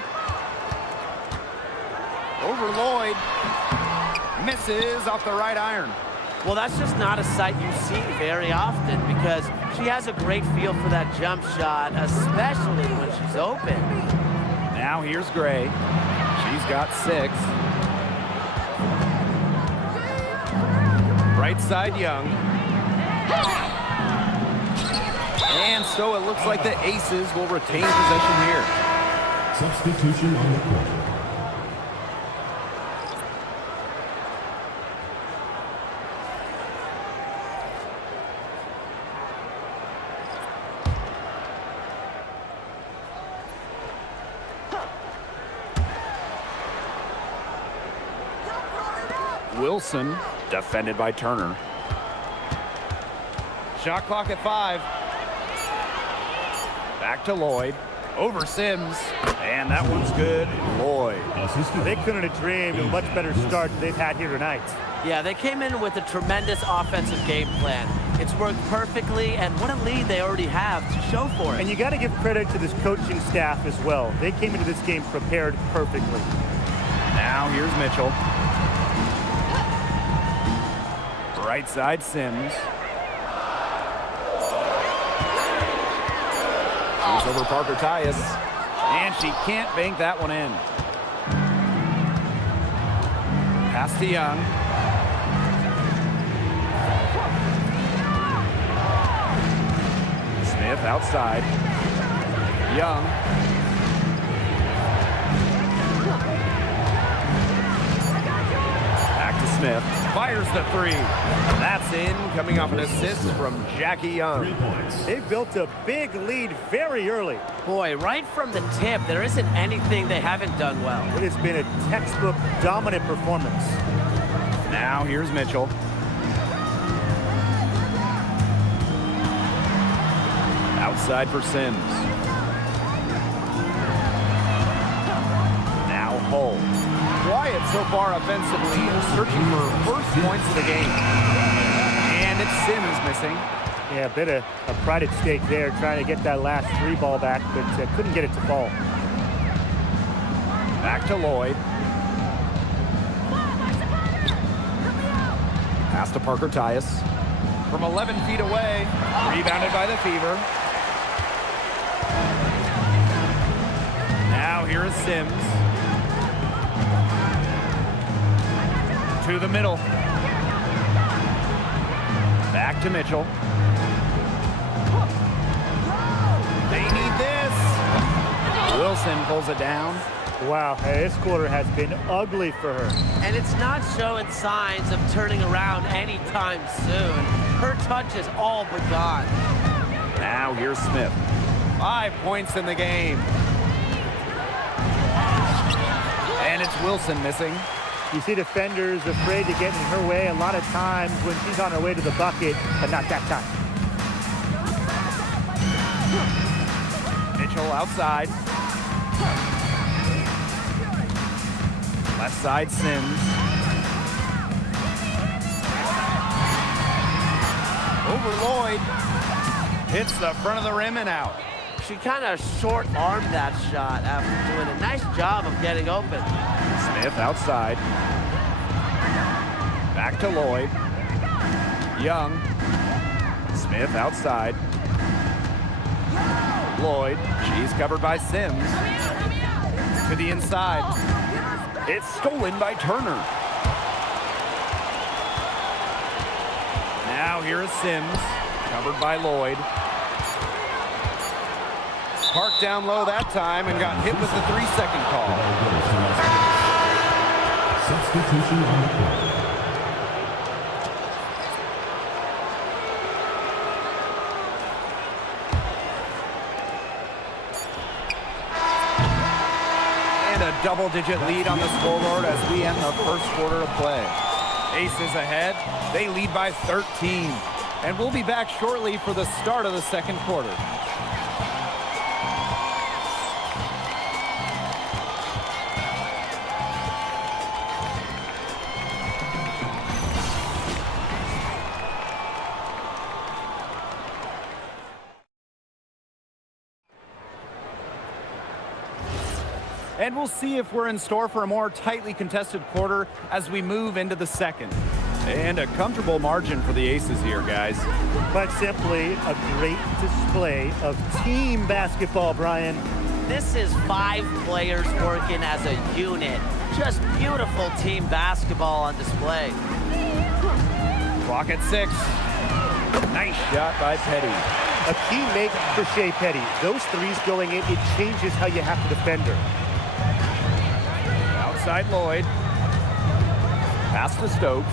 Over Lloyd. Misses off the right iron. Well, that's just not a sight you see very often because she has a great feel for that jump shot, especially when she's open. Now here's Gray. She's got 6. Right side Young. And so it looks like the Aces will retain possession here. Substitution on the court. Wilson, defended by Turner. Shot clock at 5. Back to Lloyd. Over Sims. And that one's good. Lloyd. They couldn't have dreamed of a much better start than they've had here tonight. Yeah, they came in with a tremendous offensive game plan. It's worked perfectly, and what a lead they already have to show for it. And you got to give credit to this coaching staff as well. They came into this game prepared perfectly. Now here's Mitchell. Right side Sims. Moves over Parker Tyus. And she can't bank that one in. Pass to Young. Smith outside. Young. Back to Smith. Fires the 3. That's in, coming off an assist from Jackie Young. 3 points. They've built a big lead very early. Boy, right from the tip, there isn't anything they haven't done well. It has been a textbook dominant performance. Now here's Mitchell. Outside for Sims. Now Hull. Quiet so far offensively, searching for first points of the game. And it's Sims missing. Yeah, a bit of a pride at stake there, trying to get that last 3 ball back, but couldn't get it to fall. Back to Lloyd. Pass to Parker Tyus. From 11 feet away. Rebounded by the Fever. Now here is Sims. To the middle. Back to Mitchell. They need this. Wilson pulls it down. Wow, this quarter has been ugly for her. And it's not showing signs of turning around anytime soon. Her touch is all but gone. Now here's Smith. 5 points in the game. And it's Wilson missing. You see defenders afraid to get in her way a lot of times when she's on her way to the bucket, but not that time. Mitchell outside. Left side Sims. Over Lloyd. Hits the front of the rim and out. She kind of short-armed that shot after doing a nice job of getting open. Smith outside. Back to Lloyd. Young. Smith outside. Lloyd. She's covered by Sims. To the inside. It's stolen by Turner. Now here is Sims. Covered by Lloyd. Parked down low that time and got hit with the 3-second call. Substitution on the court. And a double-digit lead on the scoreboard as we end the first quarter of play. Aces ahead. They lead by 13. And we'll be back shortly for the start of the second quarter. And we'll see if we're in store for a more tightly contested quarter as we move into the second. And a comfortable margin for the Aces here, guys. Quite simply, a great display of team basketball, Brian. This is 5 players working as a unit. Just beautiful team basketball on display. Clock at 6. Nice shot by Petty. A key make for Shea Petty. Those threes going in, it changes how you have to defend her. Outside Lloyd. Pass to Stokes.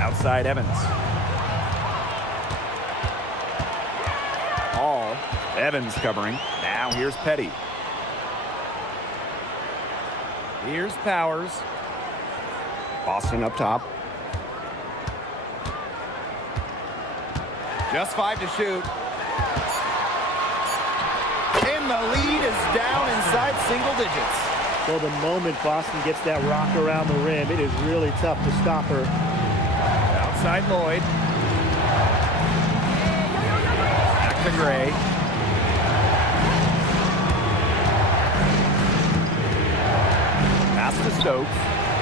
Outside Evans. All. Evans covering. Now here's Petty. Here's Powers. Boston up top. Just 5 to shoot. And the lead is down inside single digits. Well, the moment Boston gets that rock around the rim, it is really tough to stop her. Outside Lloyd. Back to Gray. Pass to Stokes.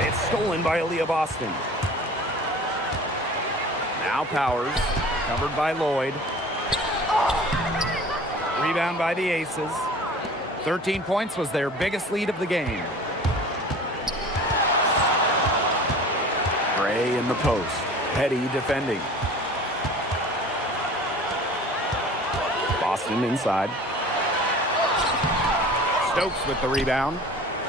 It's stolen by Aaliyah Boston. Now Powers. Covered by Lloyd. Rebound by the Aces. 13 points was their biggest lead of the game. Gray in the post. Petty defending. Boston inside. Stokes with the rebound.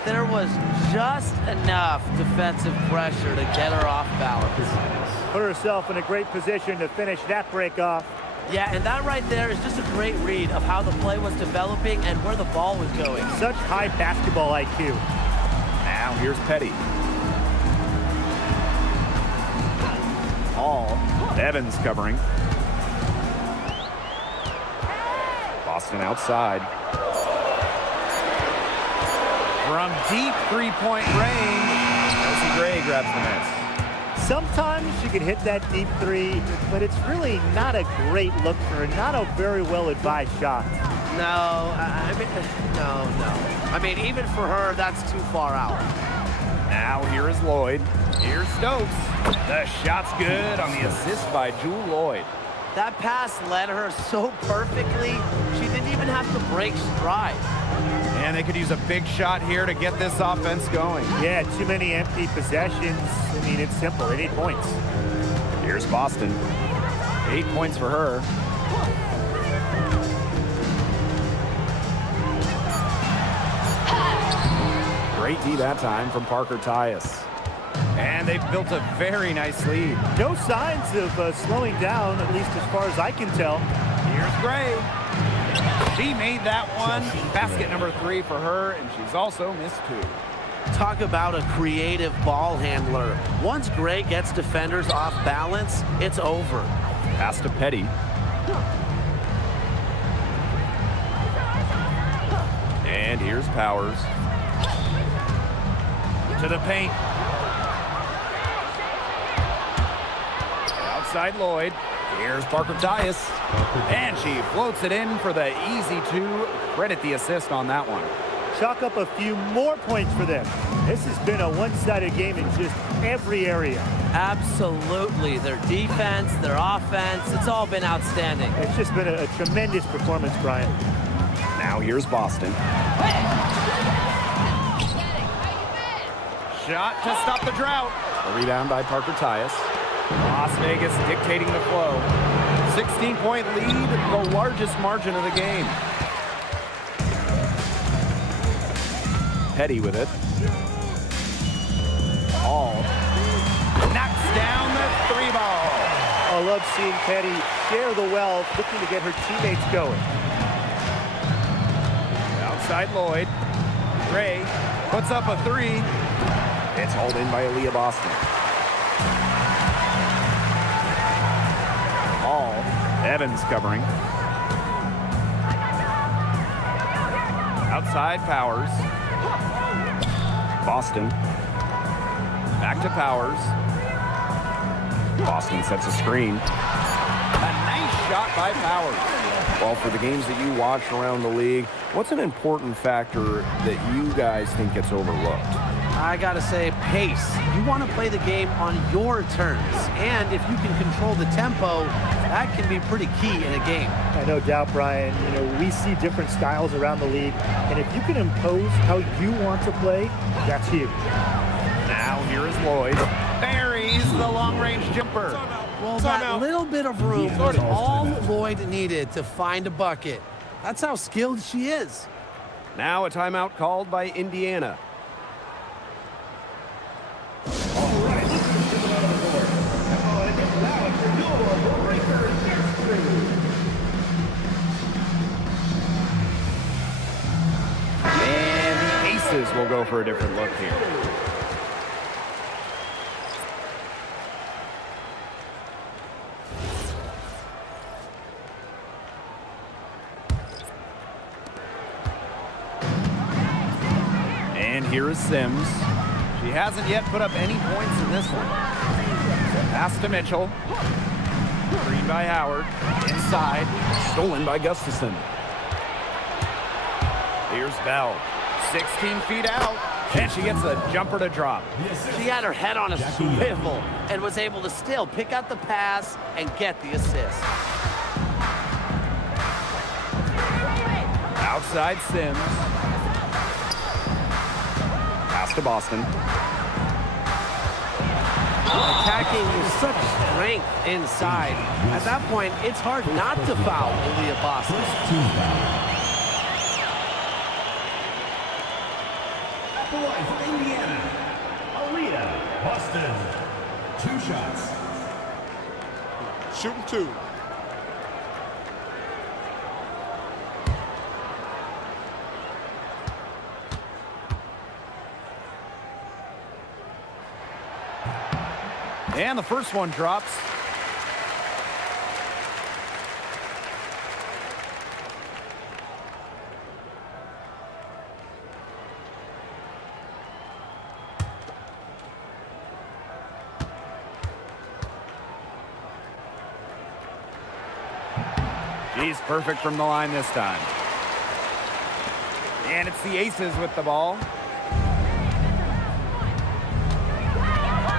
There was just enough defensive pressure to get her off balance. Put herself in a great position to finish that break off. Yeah, and that right there is just a great read of how the play was developing and where the ball was going. Such high basketball IQ. Now here's Petty. Hall. Evans covering. Boston outside. From deep three-point range, Chelsea Gray grabs the miss. Sometimes she can hit that deep three, but it's really not a great look for her. Not a very well-advised shot. No, no. I mean, even for her, that's too far out. Now here is Lloyd. Here's Stokes. The shot's good on the assist by Jewel Lloyd. That pass led her so perfectly, she didn't even have to break stride. And they could use a big shot here to get this offense going. Yeah, too many empty possessions. I mean, it's simple. They need points. Here's Boston. 8 points for her. Great D that time from Parker Tyus. And they've built a very nice lead. No signs of slowing down, at least as far as I can tell. Here's Gray. She made that one. Basket number 3 for her, and she's also missed 2. Talk about a creative ball handler. Once Gray gets defenders off balance, it's over. Pass to Petty. And here's Powers. To the paint. Outside Lloyd. Here's Parker Tyus. And she floats it in for the easy 2. Credit the assist on that one. Chalk up a few more points for them. This has been a one-sided game in just every area. Absolutely. Their defense, their offense, it's all been outstanding. It's just been a tremendous performance, Brian. Now here's Boston. Shot to stop the drought. A rebound by Parker Tyus. Las Vegas dictating the flow. 16-point lead, the largest margin of the game. Petty with it. All knocks down the 3 ball. I love seeing Petty share the wealth, looking to get her teammates going. Outside Lloyd. Gray Puts up a three. It's hauled in by Aaliyah Boston. Hall. Evans covering. Outside Powers. Boston. Back to Powers. Boston sets a screen. A nice shot by Powers. Well, for the games that you watch around the league, what's an important factor that you guys think gets overlooked? I gotta say, pace. You want to play the game on your terms, and if you can control the tempo, that can be pretty key in a game. No doubt, Brian. We see different styles around the league, and if you can impose how you want to play, that's huge. Now here is Lloyd. Buries the long-range jumper. Well, that little bit of room was all Lloyd needed to find a bucket. That's how skilled she is. Now a timeout called by Indiana. And the Aces will go for a different look here. And here is Sims. She hasn't yet put up any points in this one. Pass to Mitchell. Screen by Howard. Inside. Stolen by Gustafson. Here's Bell. 16 feet out. And she gets a jumper to drop. She had her head on a swivel and was able to still pick out the pass and get the assist. Outside Sims. Pass to Boston. Attacking with such strength inside. At that point, it's hard not to foul Aaliyah Boston. Team foul. The line for Indiana, Aaliyah Boston. 2 shots. Shooting 2. And the first one drops. She's perfect from the line this time. And it's the Aces with the ball.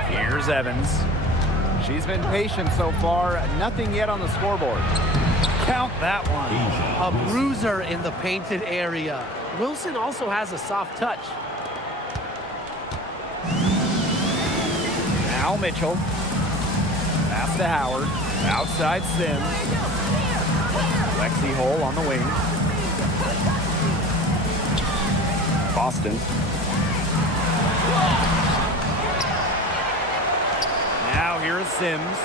Here's Evans. She's been patient so far. Nothing yet on the scoreboard. Count that one. A bruiser in the painted area. Wilson also has a soft touch. Now Mitchell. Pass to Howard. Outside Sims. Lexi Hole on the wing. Boston. Now here is Sims.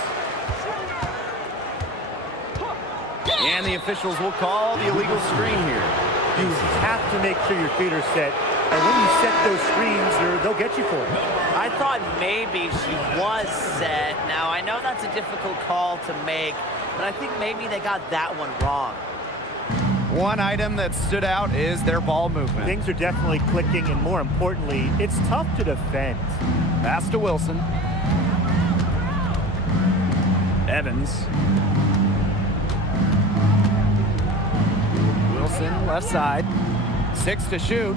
And the officials will call the illegal screen here. You have to make sure your feet are set. And when you set those screens, they'll get you for it. I thought maybe she was set. Now, I know that's a difficult call to make, but I think maybe they got that one wrong. One item that stood out is their ball movement. Things are definitely clicking, and more importantly, it's tough to defend. Pass to Wilson. Evans. Wilson, left side. 6 to shoot.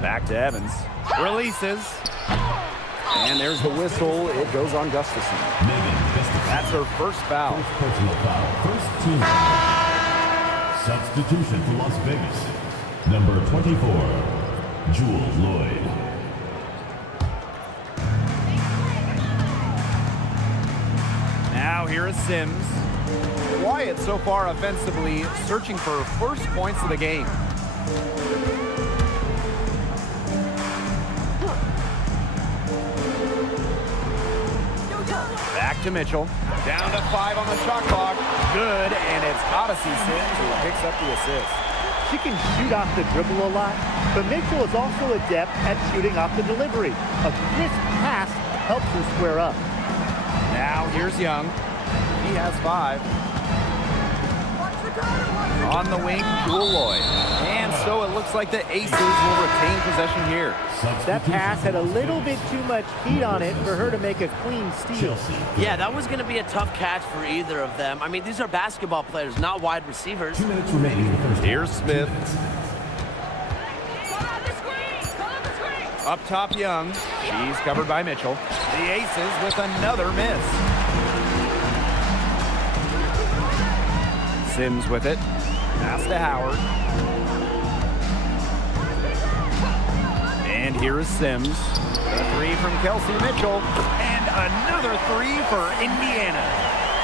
Back to Evans. Releases. And there's the whistle. It goes on Gustafson. That's her first foul. First personal foul. First team foul. Substitution for Las Vegas. Number 24, Jewel Lloyd. Now here is Sims. Quiet so far offensively, searching for her first points of the game. Back to Mitchell. Down to 5 on the shot clock. Good, and it's Odyssey Sims who picks up the assist. She can shoot off the dribble a lot, But Mitchell is also adept at shooting off the delivery. A crisp pass helps her square up. Now here's Young. He has 5. On the wing, Jewel Lloyd. And so it looks like the Aces will retain possession here. That pass had a little bit too much heat on it for her to make a clean steal. Yeah, that was going to be a tough catch for either of them. I mean, these are basketball players, not wide receivers. 2 minutes remaining in the first. Here's Smith. Go on the screen! Go on the screen! Up top, Young. She's covered by Mitchell. The Aces with another miss. Sims with it. Pass to Howard. And here is Sims. A 3 from Kelsey Mitchell. And another 3 for Indiana.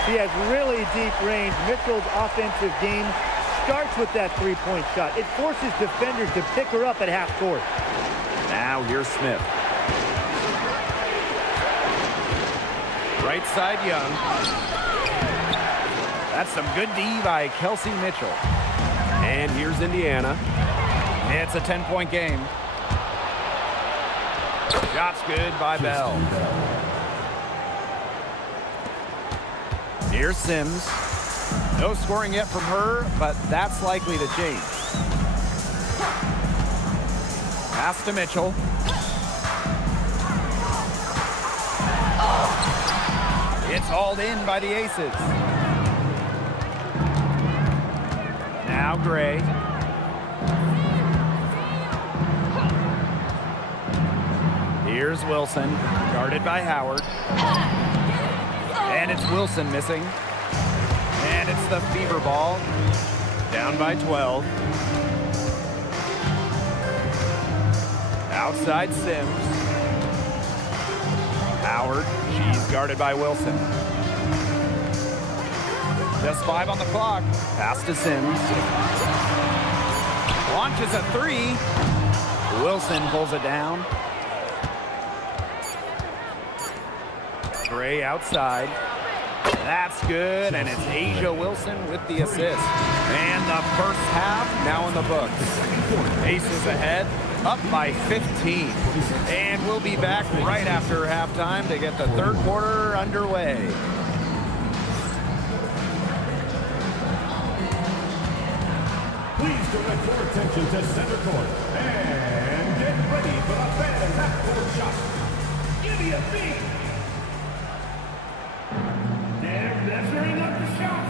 She has really deep range. Mitchell's offensive game starts with that three-point shot. It forces defenders to pick her up at half court. Now here's Smith. Right side, Young. That's some good D by Kelsey Mitchell. And here's Indiana. It's a 10-point game. Shot's good by Bell. Here's Sims. No scoring yet from her, but that's likely to change. Pass to Mitchell. It's hauled in by the Aces. Now Gray. Here's Wilson, guarded by Howard. And it's Wilson missing. And it's the fever ball. Down by 12. Outside Sims. Howard, she's guarded by Wilson. Just 5 on the clock. Pass to Sims. Launches a 3. Wilson pulls it down. Gray outside. That's good, and it's Asia Wilson with the assist. And the first half now in the books. Aces ahead, up by 15. And we'll be back right after halftime to get the third quarter underway. Please direct your attention to center court and get ready for the fan half-court shot. Give me a beat. They're measuring up the shot.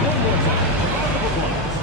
One more time. Round of applause.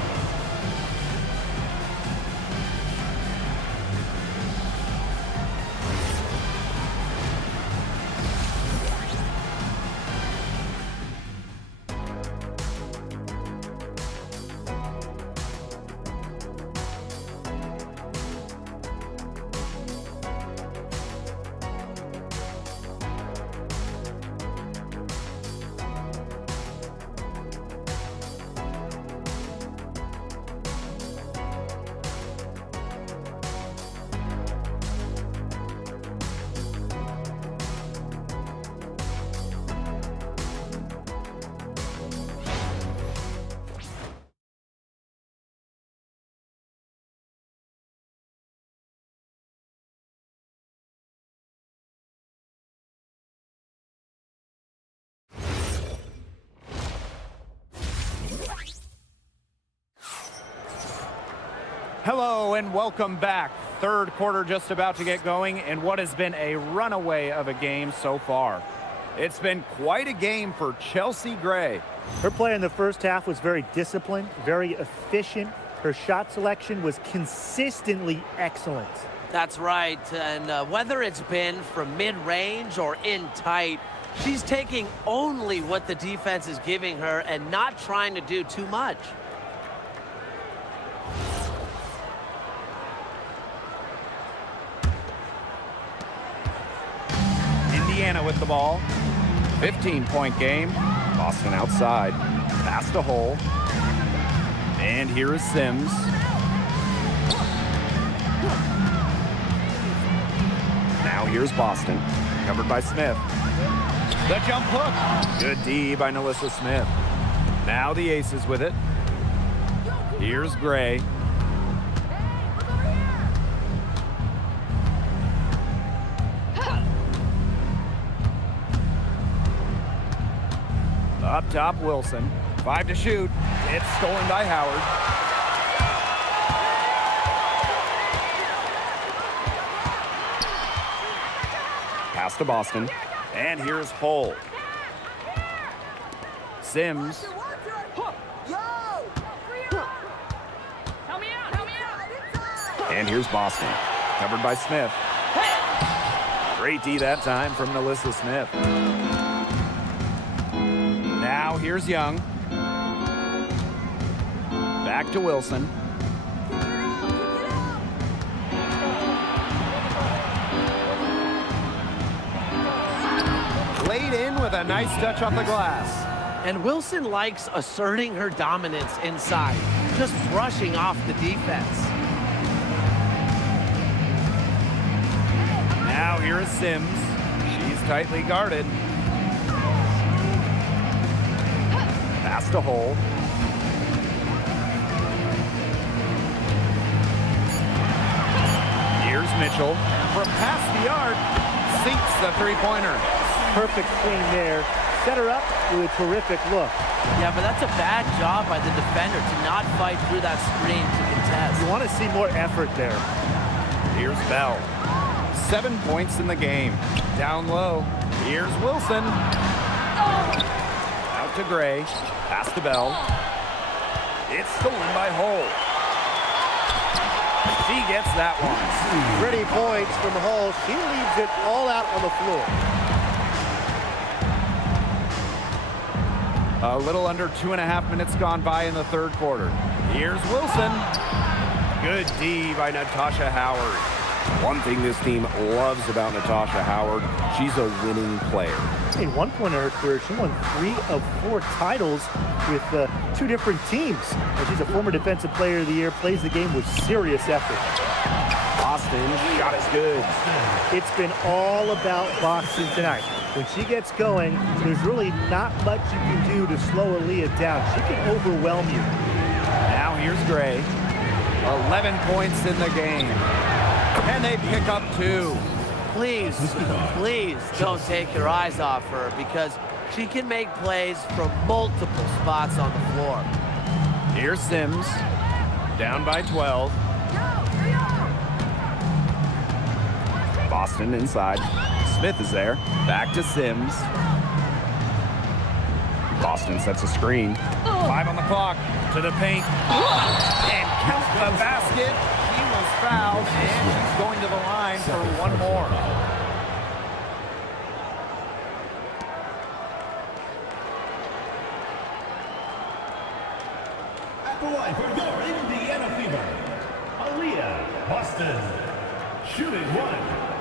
Hello and welcome back. Third quarter just about to get going in what has been a runaway of a game so far. It's been quite a game for Chelsea Gray. Her play in the first half was very disciplined, very efficient. Her shot selection was consistently excellent. That's right, and whether it's been from mid-range or in tight, she's taking only what the defense is giving her and not trying to do too much. Indiana with the ball. 15-point game. Boston outside. Pass to Hole. And here is Sims. Now here's Boston. Covered by Smith. The jump hook. Good D by Nalissa Smith. Now the Aces with it. Here's Gray. Up top, Wilson. 5 to shoot. It's stolen by Howard. Pass to Boston. And here's Hull. Sims. And here's Boston. Covered by Smith. Great D that time from Nalissa Smith. Now here's Young. Back to Wilson. Laid in with a nice touch off the glass. And Wilson likes asserting her dominance inside, just brushing off the defense. Now here is Sims. She's tightly guarded. Pass to Hull. Here's Mitchell. From past the arc, sinks the three-pointer. Perfect swing there. Set her up with a terrific look. Yeah, but that's a bad job by the defender to not fight through that screen to contest. You want to see more effort there. Here's Bell. 7 points in the game. Down low. Here's Wilson. Out to Gray. Pass to Bell. It's stolen by Hull. She gets that one. Pretty points from Hull. She leaves it all out on the floor. A little under 2.5 minutes gone by in the third quarter. Here's Wilson. Good D by Natasha Howard. One thing this team loves about Natasha Howard, she's a winning player. In one point in her career, she won 3 of 4 titles with 2 different teams. And she's a former Defensive Player of the Year, plays the game with serious effort. Boston, shot is good. It's been all about Boston tonight. When she gets going, there's really not much you can do to slow Aaliyah down. She can overwhelm you. Now here's Gray. 11 points in the game. And they pick up 2. Please, please don't take your eyes off her because she can make plays from multiple spots on the floor. Here's Sims. Down by 12. Boston inside. Smith is there. Back to Sims. Boston sets a screen. 5 on the clock. To the paint. And count the basket. He was fouled. And she's going to the line for one more. At the line for your Indiana Fever, Aaliyah Boston, shooting 1.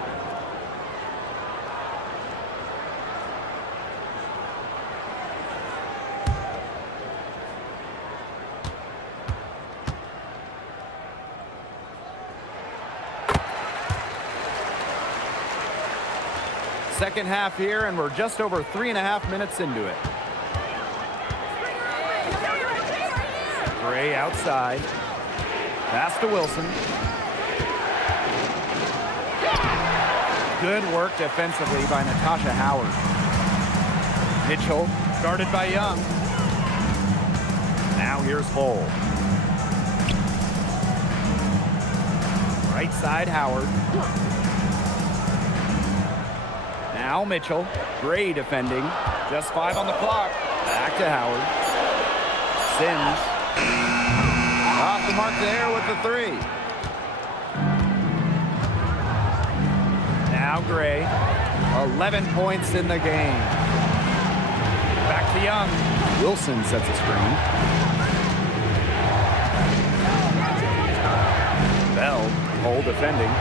Second half here, and we're just over 3.5 minutes into it. Gray outside. Pass to Wilson. Good work defensively by Natasha Howard. Mitchell, guarded by Young. Now here's Hull. Right side, Howard. Now Mitchell. Gray defending. Just 5 on the clock. Back to Howard. Sims. Off the mark there with the 3. Now Gray. 11 points in the game. Back to Young. Wilson sets a screen. Bell. Hull defending.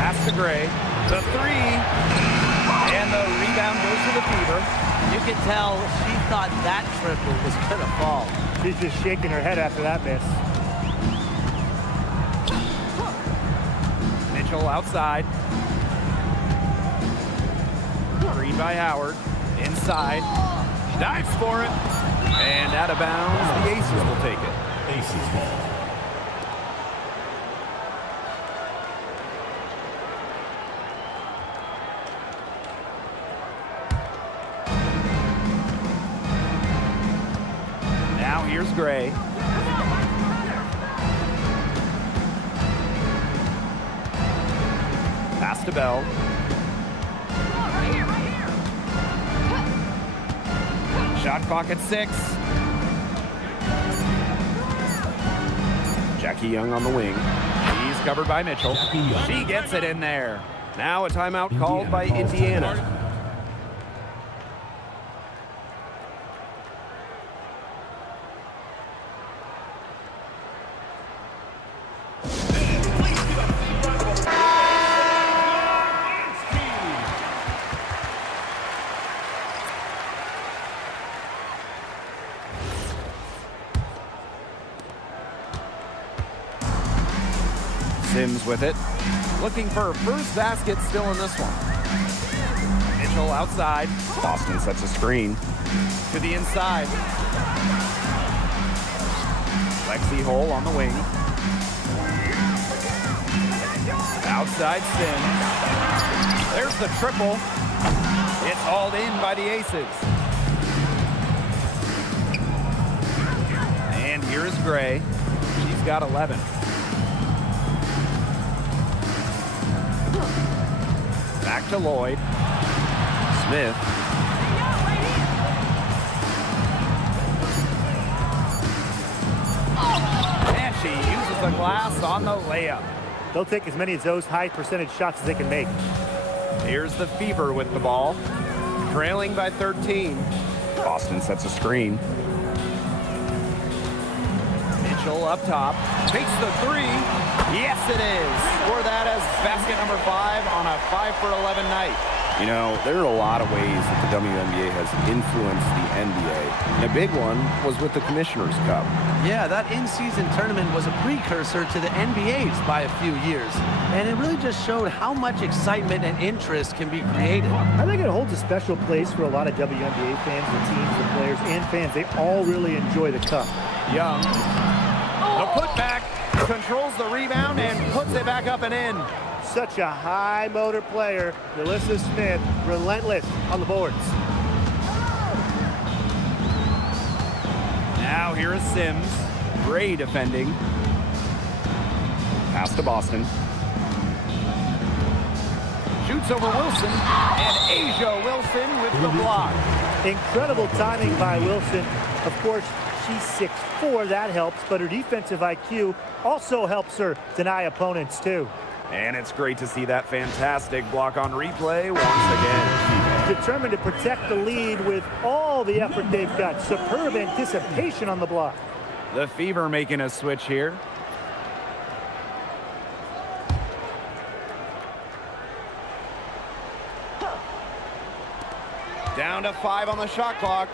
Pass to Gray. The 3, and the rebound goes to the Fever. You can tell she thought that triple was going to fall. She's just shaking her head after that miss. Mitchell outside. Screen by Howard. Inside. Dives for it. And out of bounds. The Aces will take it. Aces ball. Now here's Gray. Pass to Bell. Shot clock at 6. Jackie Young on the wing. She's covered by Mitchell. She gets it in there. Now a timeout called by Indiana. Sims with it. Looking for her first basket still in this one. Mitchell outside. Boston sets a screen. To the inside. Lexi Hole on the wing. Outside Sims. There's the triple. It's hauled in by the Aces. And here is Gray. She's got 11. Back to Lloyd. Smith. And she uses the glass on the layup. They'll take as many of those high percentage shots as they can make. Here's the Fever with the ball. Trailing by 13. Boston sets a screen. Mitchell up top. Takes the 3. Yes, it is. Score that as basket number 5 on a 5 for 11 night. You know, there are a lot of ways that the WNBA has influenced the NBA. And a big one was with the Commissioner's Cup. Yeah, that in-season tournament was a precursor to the NBA's by a few years. And it really just showed how much excitement and interest can be created. I think it holds a special place for a lot of WNBA fans, the teams, the players, and fans. They all really enjoy the cup. Young. The putback. Controls the rebound and puts it back up and in. Such a high motor player. Melissa Smith, relentless on the boards. Now here is Sims. Gray defending. Pass to Boston. Shoots over Wilson. And Asia Wilson with the block. Incredible timing by Wilson. Of course, she's 6'4", that helps, but her defensive IQ also helps her deny opponents too. And it's great to see that fantastic block on replay once again. Determined to protect the lead with all the effort they've got. Superb anticipation on the block. The Fever making a switch here. Down to 5 on the shot clock.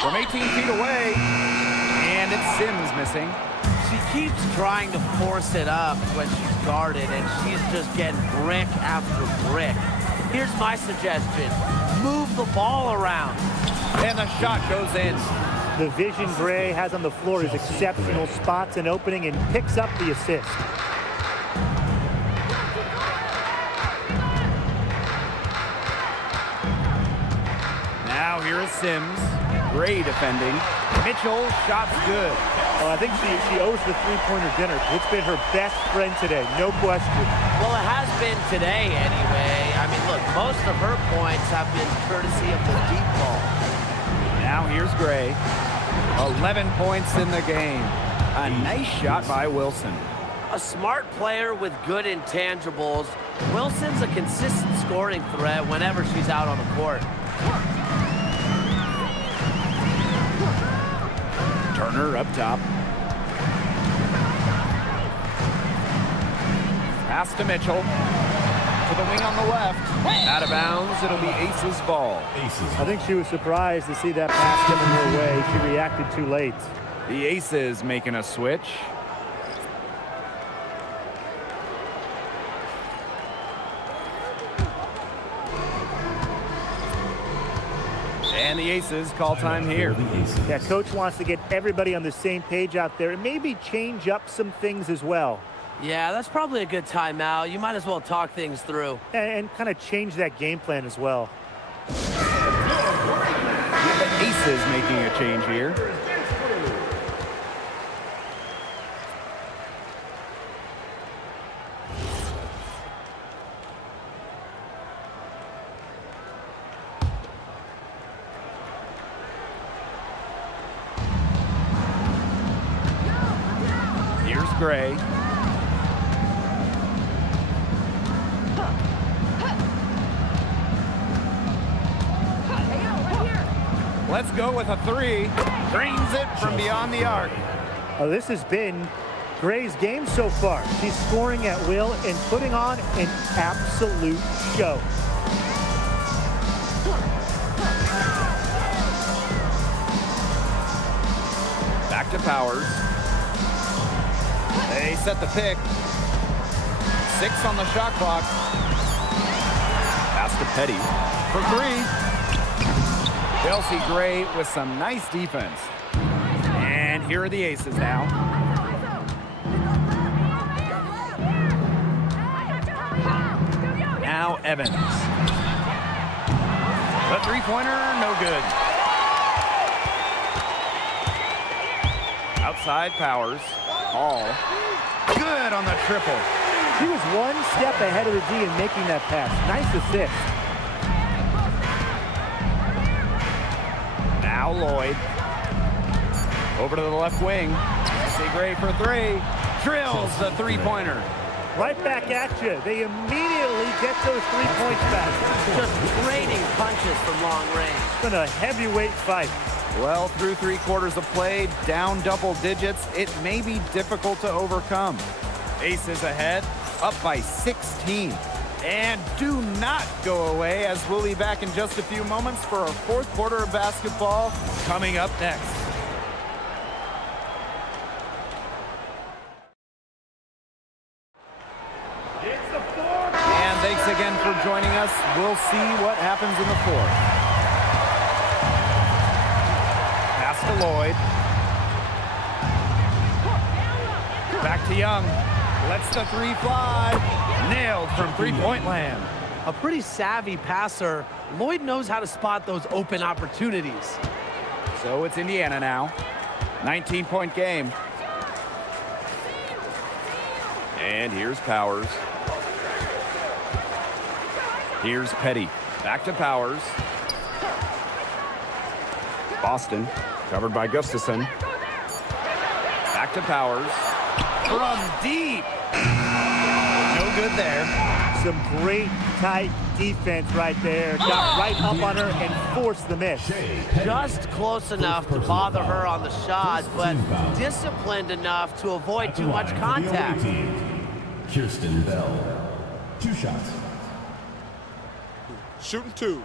From 18 feet away, and it's Sims missing. She keeps trying to force it up when she's guarded, and she's just getting brick after brick. Here's my suggestion. Move the ball around. And the shot goes in. The vision Gray has on the floor is exceptional. Spots an opening and picks up the assist. Now here is Sims. Gray defending. Mitchell, shot's good. Oh, I think she owes the three-pointer dinner. It's been her best friend today, no question. Well, it has been today anyway. I mean, look, most of her points have been courtesy of the deep ball. Now here's Gray. 11 points in the game. A nice shot by Wilson. A smart player with good intangibles. Wilson's a consistent scoring threat whenever she's out on the court. Turner up top. Pass to Mitchell. To the wing on the left. Out of bounds, it'll be Aces ball. I think she was surprised to see that pass coming her way. She reacted too late. The Aces making a switch. And the Aces call time here. The Aces. Yeah, coach wants to get everybody on the same page out there and maybe change up some things as well. Yeah, that's probably a good timeout. You might as well talk things through. And kind of change that game plan as well. The Aces making a change here. Here's Gray. Let's go with a three. Drains it from beyond the arc. This has been Gray's game so far. She's scoring at will and putting on an absolute show. Back to Powers. They set the pick. 6 on the shot clock. Pass to Petty for 3. Chelsea Gray with some nice defense. And here are the Aces now. Now Evans. The three-pointer, no good. Outside Powers. Hall. Good on the triple. She was one step ahead of the D in making that pass. Nice assist. Now Lloyd. Over to the left wing. Chelsea Gray for 3. Drills the three-pointer. Right back at you. They immediately get those 3 points back. Just trading punches from long range. It's been a heavyweight fight. Well, through 3 quarters of play, down double digits, it may be difficult to overcome. Aces ahead, up by 16. And do not go away, as we'll be back in just a few moments for our 4th quarter of basketball coming up next. And thanks again for joining us. We'll see what happens in the 4th. Pass to Lloyd. Back to Young. Lets the 3 fly. Nailed from three-point land. A pretty savvy passer. Lloyd knows how to spot those open opportunities. So it's Indiana now. 19-point game. And here's Powers. Here's Petty. Back to Powers. Boston, covered by Gustafson. Back to Powers. From deep. No good there. Some great tight defense right there. Got right up on her and forced the miss. Just close enough to bother her on the shot, but disciplined enough to avoid too much contact. Kirsten Bell. 2 shots. Shooting 2.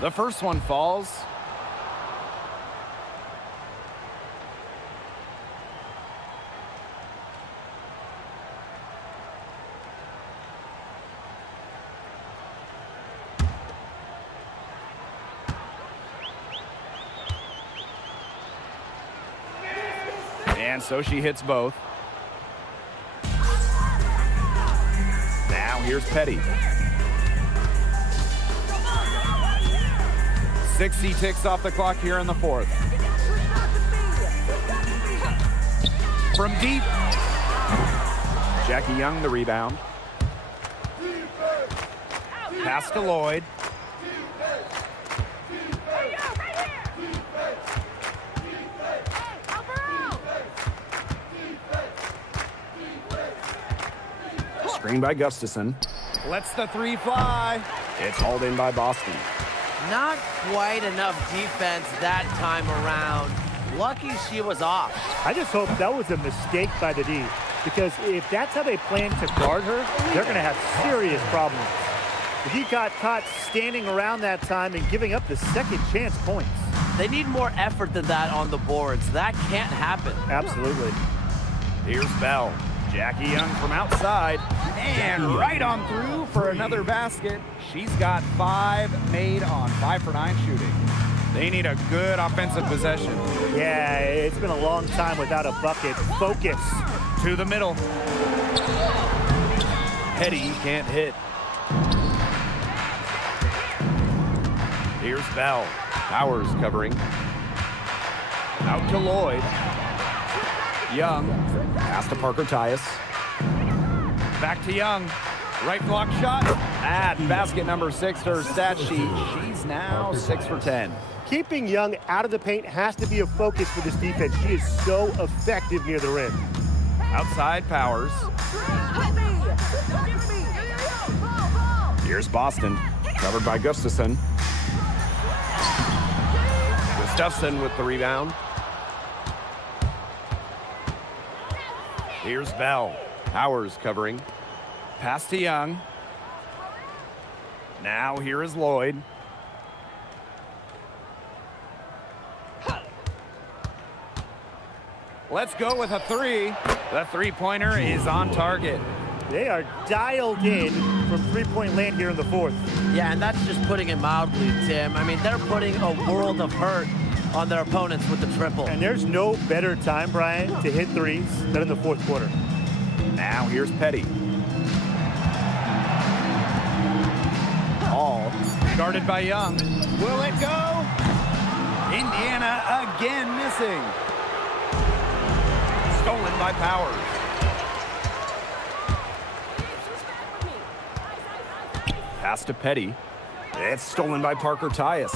The first one falls. And so she hits both. Now here's Petty. 60 ticks off the clock here in the 4th. From deep. Jackie Young the rebound. Pass to Lloyd. Screen by Gustafson. Lets the 3 fly. It's hauled in by Boston. Not quite enough defense that time around. Lucky she was off. I just hope that was a mistake by the D, because if that's how they plan to guard her, they're going to have serious problems. The D got caught standing around that time and giving up the second chance points. They need more effort than that on the boards. That can't happen. Absolutely. Here's Bell. Jackie Young from outside. And right on through for another basket. She's got 5 made on 5 for 9 shooting. They need a good offensive possession. Yeah, it's been a long time without a bucket. Focus. To the middle. Petty can't hit. Here's Bell. Powers covering. Out to Lloyd. Young. Pass to Parker Tyus. Back to Young. Right block shot. Add basket number 6 to her stat sheet. She's now 6 for 10. Keeping Young out of the paint has to be a focus for this defense. She is so effective near the rim. Outside Powers. Here's Boston, covered by Gustafson. Gustafson with the rebound. Here's Bell. Powers covering. Pass to Young. Now here is Lloyd. Let's go with a 3. The three-pointer is on target. They are dialed in from three-point land here in the fourth. Yeah, and that's just putting it mildly, Tim. I mean, they're putting a world of hurt on their opponents with the triple. And there's no better time, Brian, to hit threes than in the fourth quarter. Now here's Petty. All guarded by Young. Will it go? Indiana again missing. Stolen by Powers. Pass to Petty. It's stolen by Parker Tyus.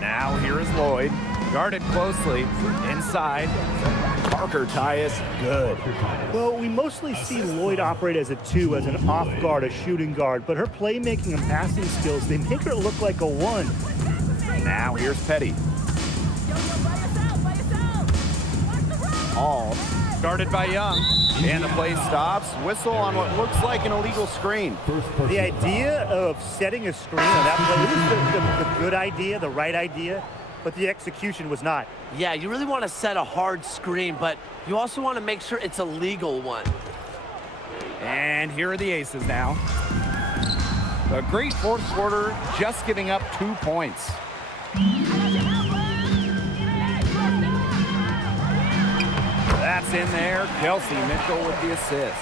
Now here is Lloyd. Guarded closely. Inside. Parker Tyus, good. Well, we mostly see Lloyd operate as a 2, as an off guard, a shooting guard, but her playmaking and passing skills, they make her look like a 1. Now here's Petty. All guarded by Young. And the play stops. Whistle on what looks like an illegal screen. The idea of setting a screen on that play was the good idea, the right idea, but the execution was not. Yeah, you really want to set a hard screen, but you also want to make sure it's a legal one. And here are the Aces now. A great fourth quarter, just giving up 2 points. That's in there. Kelsey Mitchell with the assist.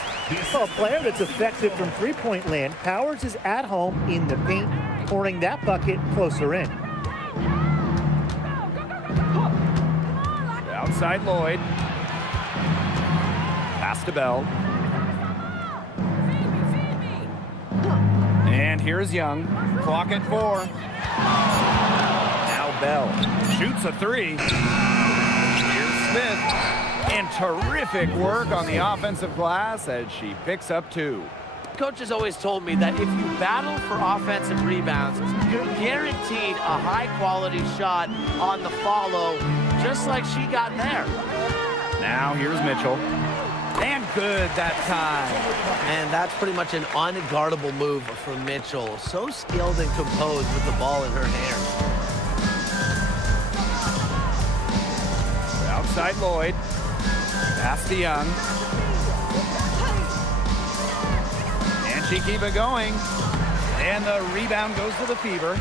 Well, a player that's effective from three-point land, Powers is at home in the paint, pouring that bucket closer in. Outside Lloyd. Pass to Bell. And here's Young. Clock at 4. Now Bell shoots a 3. Here's Smith. And terrific work on the offensive glass as she picks up 2. Coach has always told me that if you battle for offensive rebounds, you're guaranteed a high-quality shot on the follow, just like she got there. Now here's Mitchell. And good that time. And that's pretty much an unguardable move from Mitchell. So skilled and composed with the ball in her hands. Outside Lloyd. Pass to Young. And she keep it going. And the rebound goes to the Fever.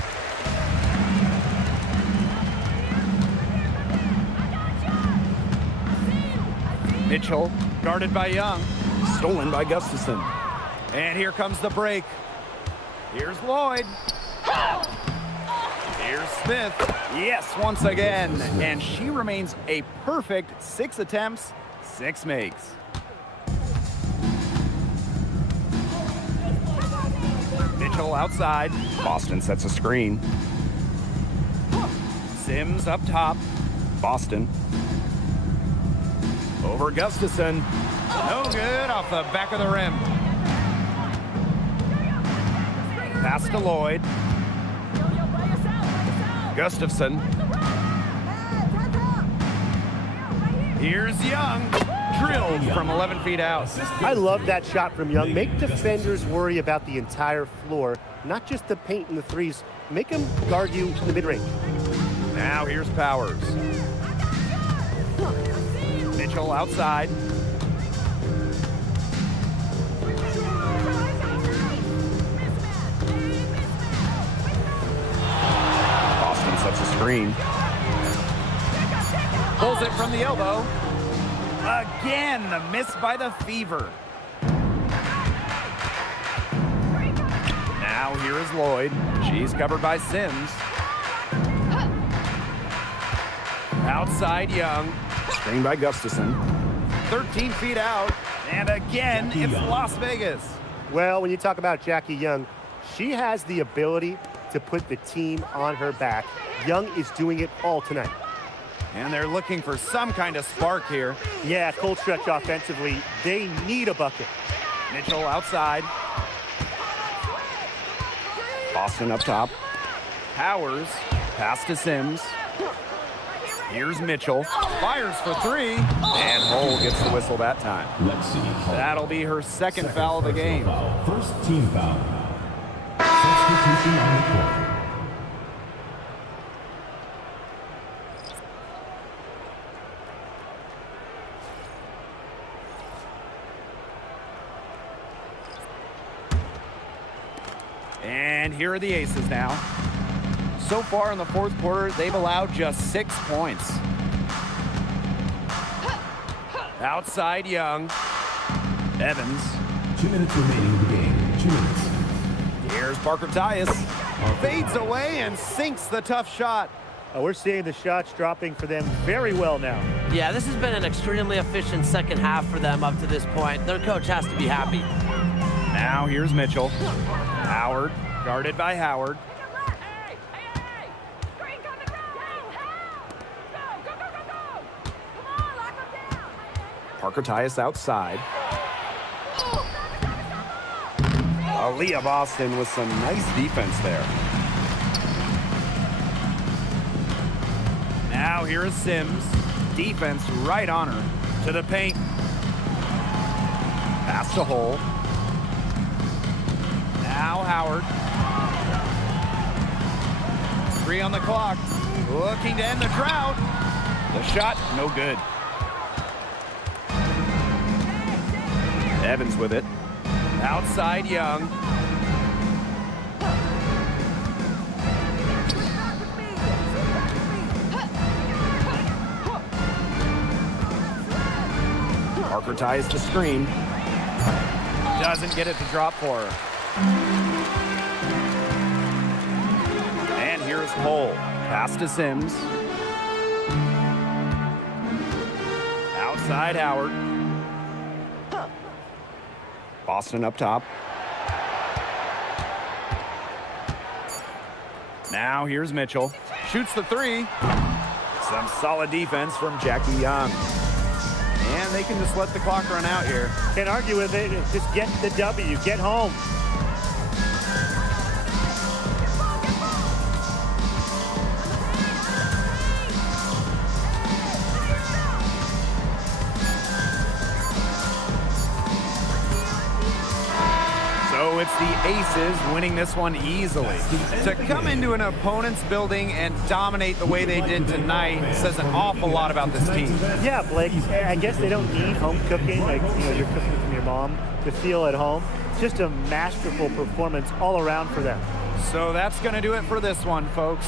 Mitchell guarded by Young. Stolen by Gustafson. And here comes the break. Here's Lloyd. Here's Smith. Yes, once again. And she remains a perfect 6 attempts, 6 makes. Mitchell outside. Boston sets a screen. Sims up top. Boston. Over Gustafson. No good off the back of the rim. Pass to Lloyd. Gustafson. Here's Young. Drilled from 11 feet out. I love that shot from Young. Make defenders worry about the entire floor, not just the paint and the threes. Make them guard you in the mid-range. Now here's Powers. Mitchell outside. Boston sets a screen. Pulls it from the elbow. Again, the miss by the Fever. Now here is Lloyd. She's covered by Sims. Outside Young. Screen by Gustafson. 13 feet out. And again, it's Las Vegas. Well, when you talk about Jackie Young, she has the ability to put the team on her back. Young is doing it all tonight. And they're looking for some kind of spark here. Yeah, cold stretch offensively. They need a bucket. Mitchell outside. Boston up top. Powers. Pass to Sims. Here's Mitchell. Fires for three. And Hull gets the whistle that time. Lexi Hull. That'll be her second foul of the personal game. foul. First team foul. Substitution on the court. And here are the Aces now. So far in the fourth quarter, they've allowed just 6 points. Outside Young. Evans. 2 minutes remaining in the game. 2 minutes. Here's Parker Tyus. Fades away and sinks the tough shot. We're seeing the shots dropping for them very well now. Yeah, this has been an extremely efficient second half for them up to this point. Their coach has to be happy. Now here's Mitchell. Howard, guarded by Howard. Hey, hey, hey! Screen coming down! Go, go, go, go, go! Come on, lock them down! Parker Tyus outside. Aaliyah Boston with some nice defense there. Now here is Sims. Defense right on her. To the paint. Pass to Hull. Now Howard. 3 on the clock. Looking to end the drought. The shot, no good. Evans with it. Outside Young. Parker ties the screen. Doesn't get it to drop for her. And here's Hull. Pass to Sims. Outside Howard. Boston up top. Now here's Mitchell. Shoots the 3. Some solid defense from Jackie Young. And they can just let the clock run out here. Can't argue with it. Just get the W. Get home. So it's the Aces winning this one easily. To come into an opponent's building and dominate the way they did tonight says an awful lot about this team. Yeah, Blake, I guess they don't need home cooking, like, you're cooking from your mom, to feel at home. Just a masterful performance all around for them. So that's going to do it for this one, folks.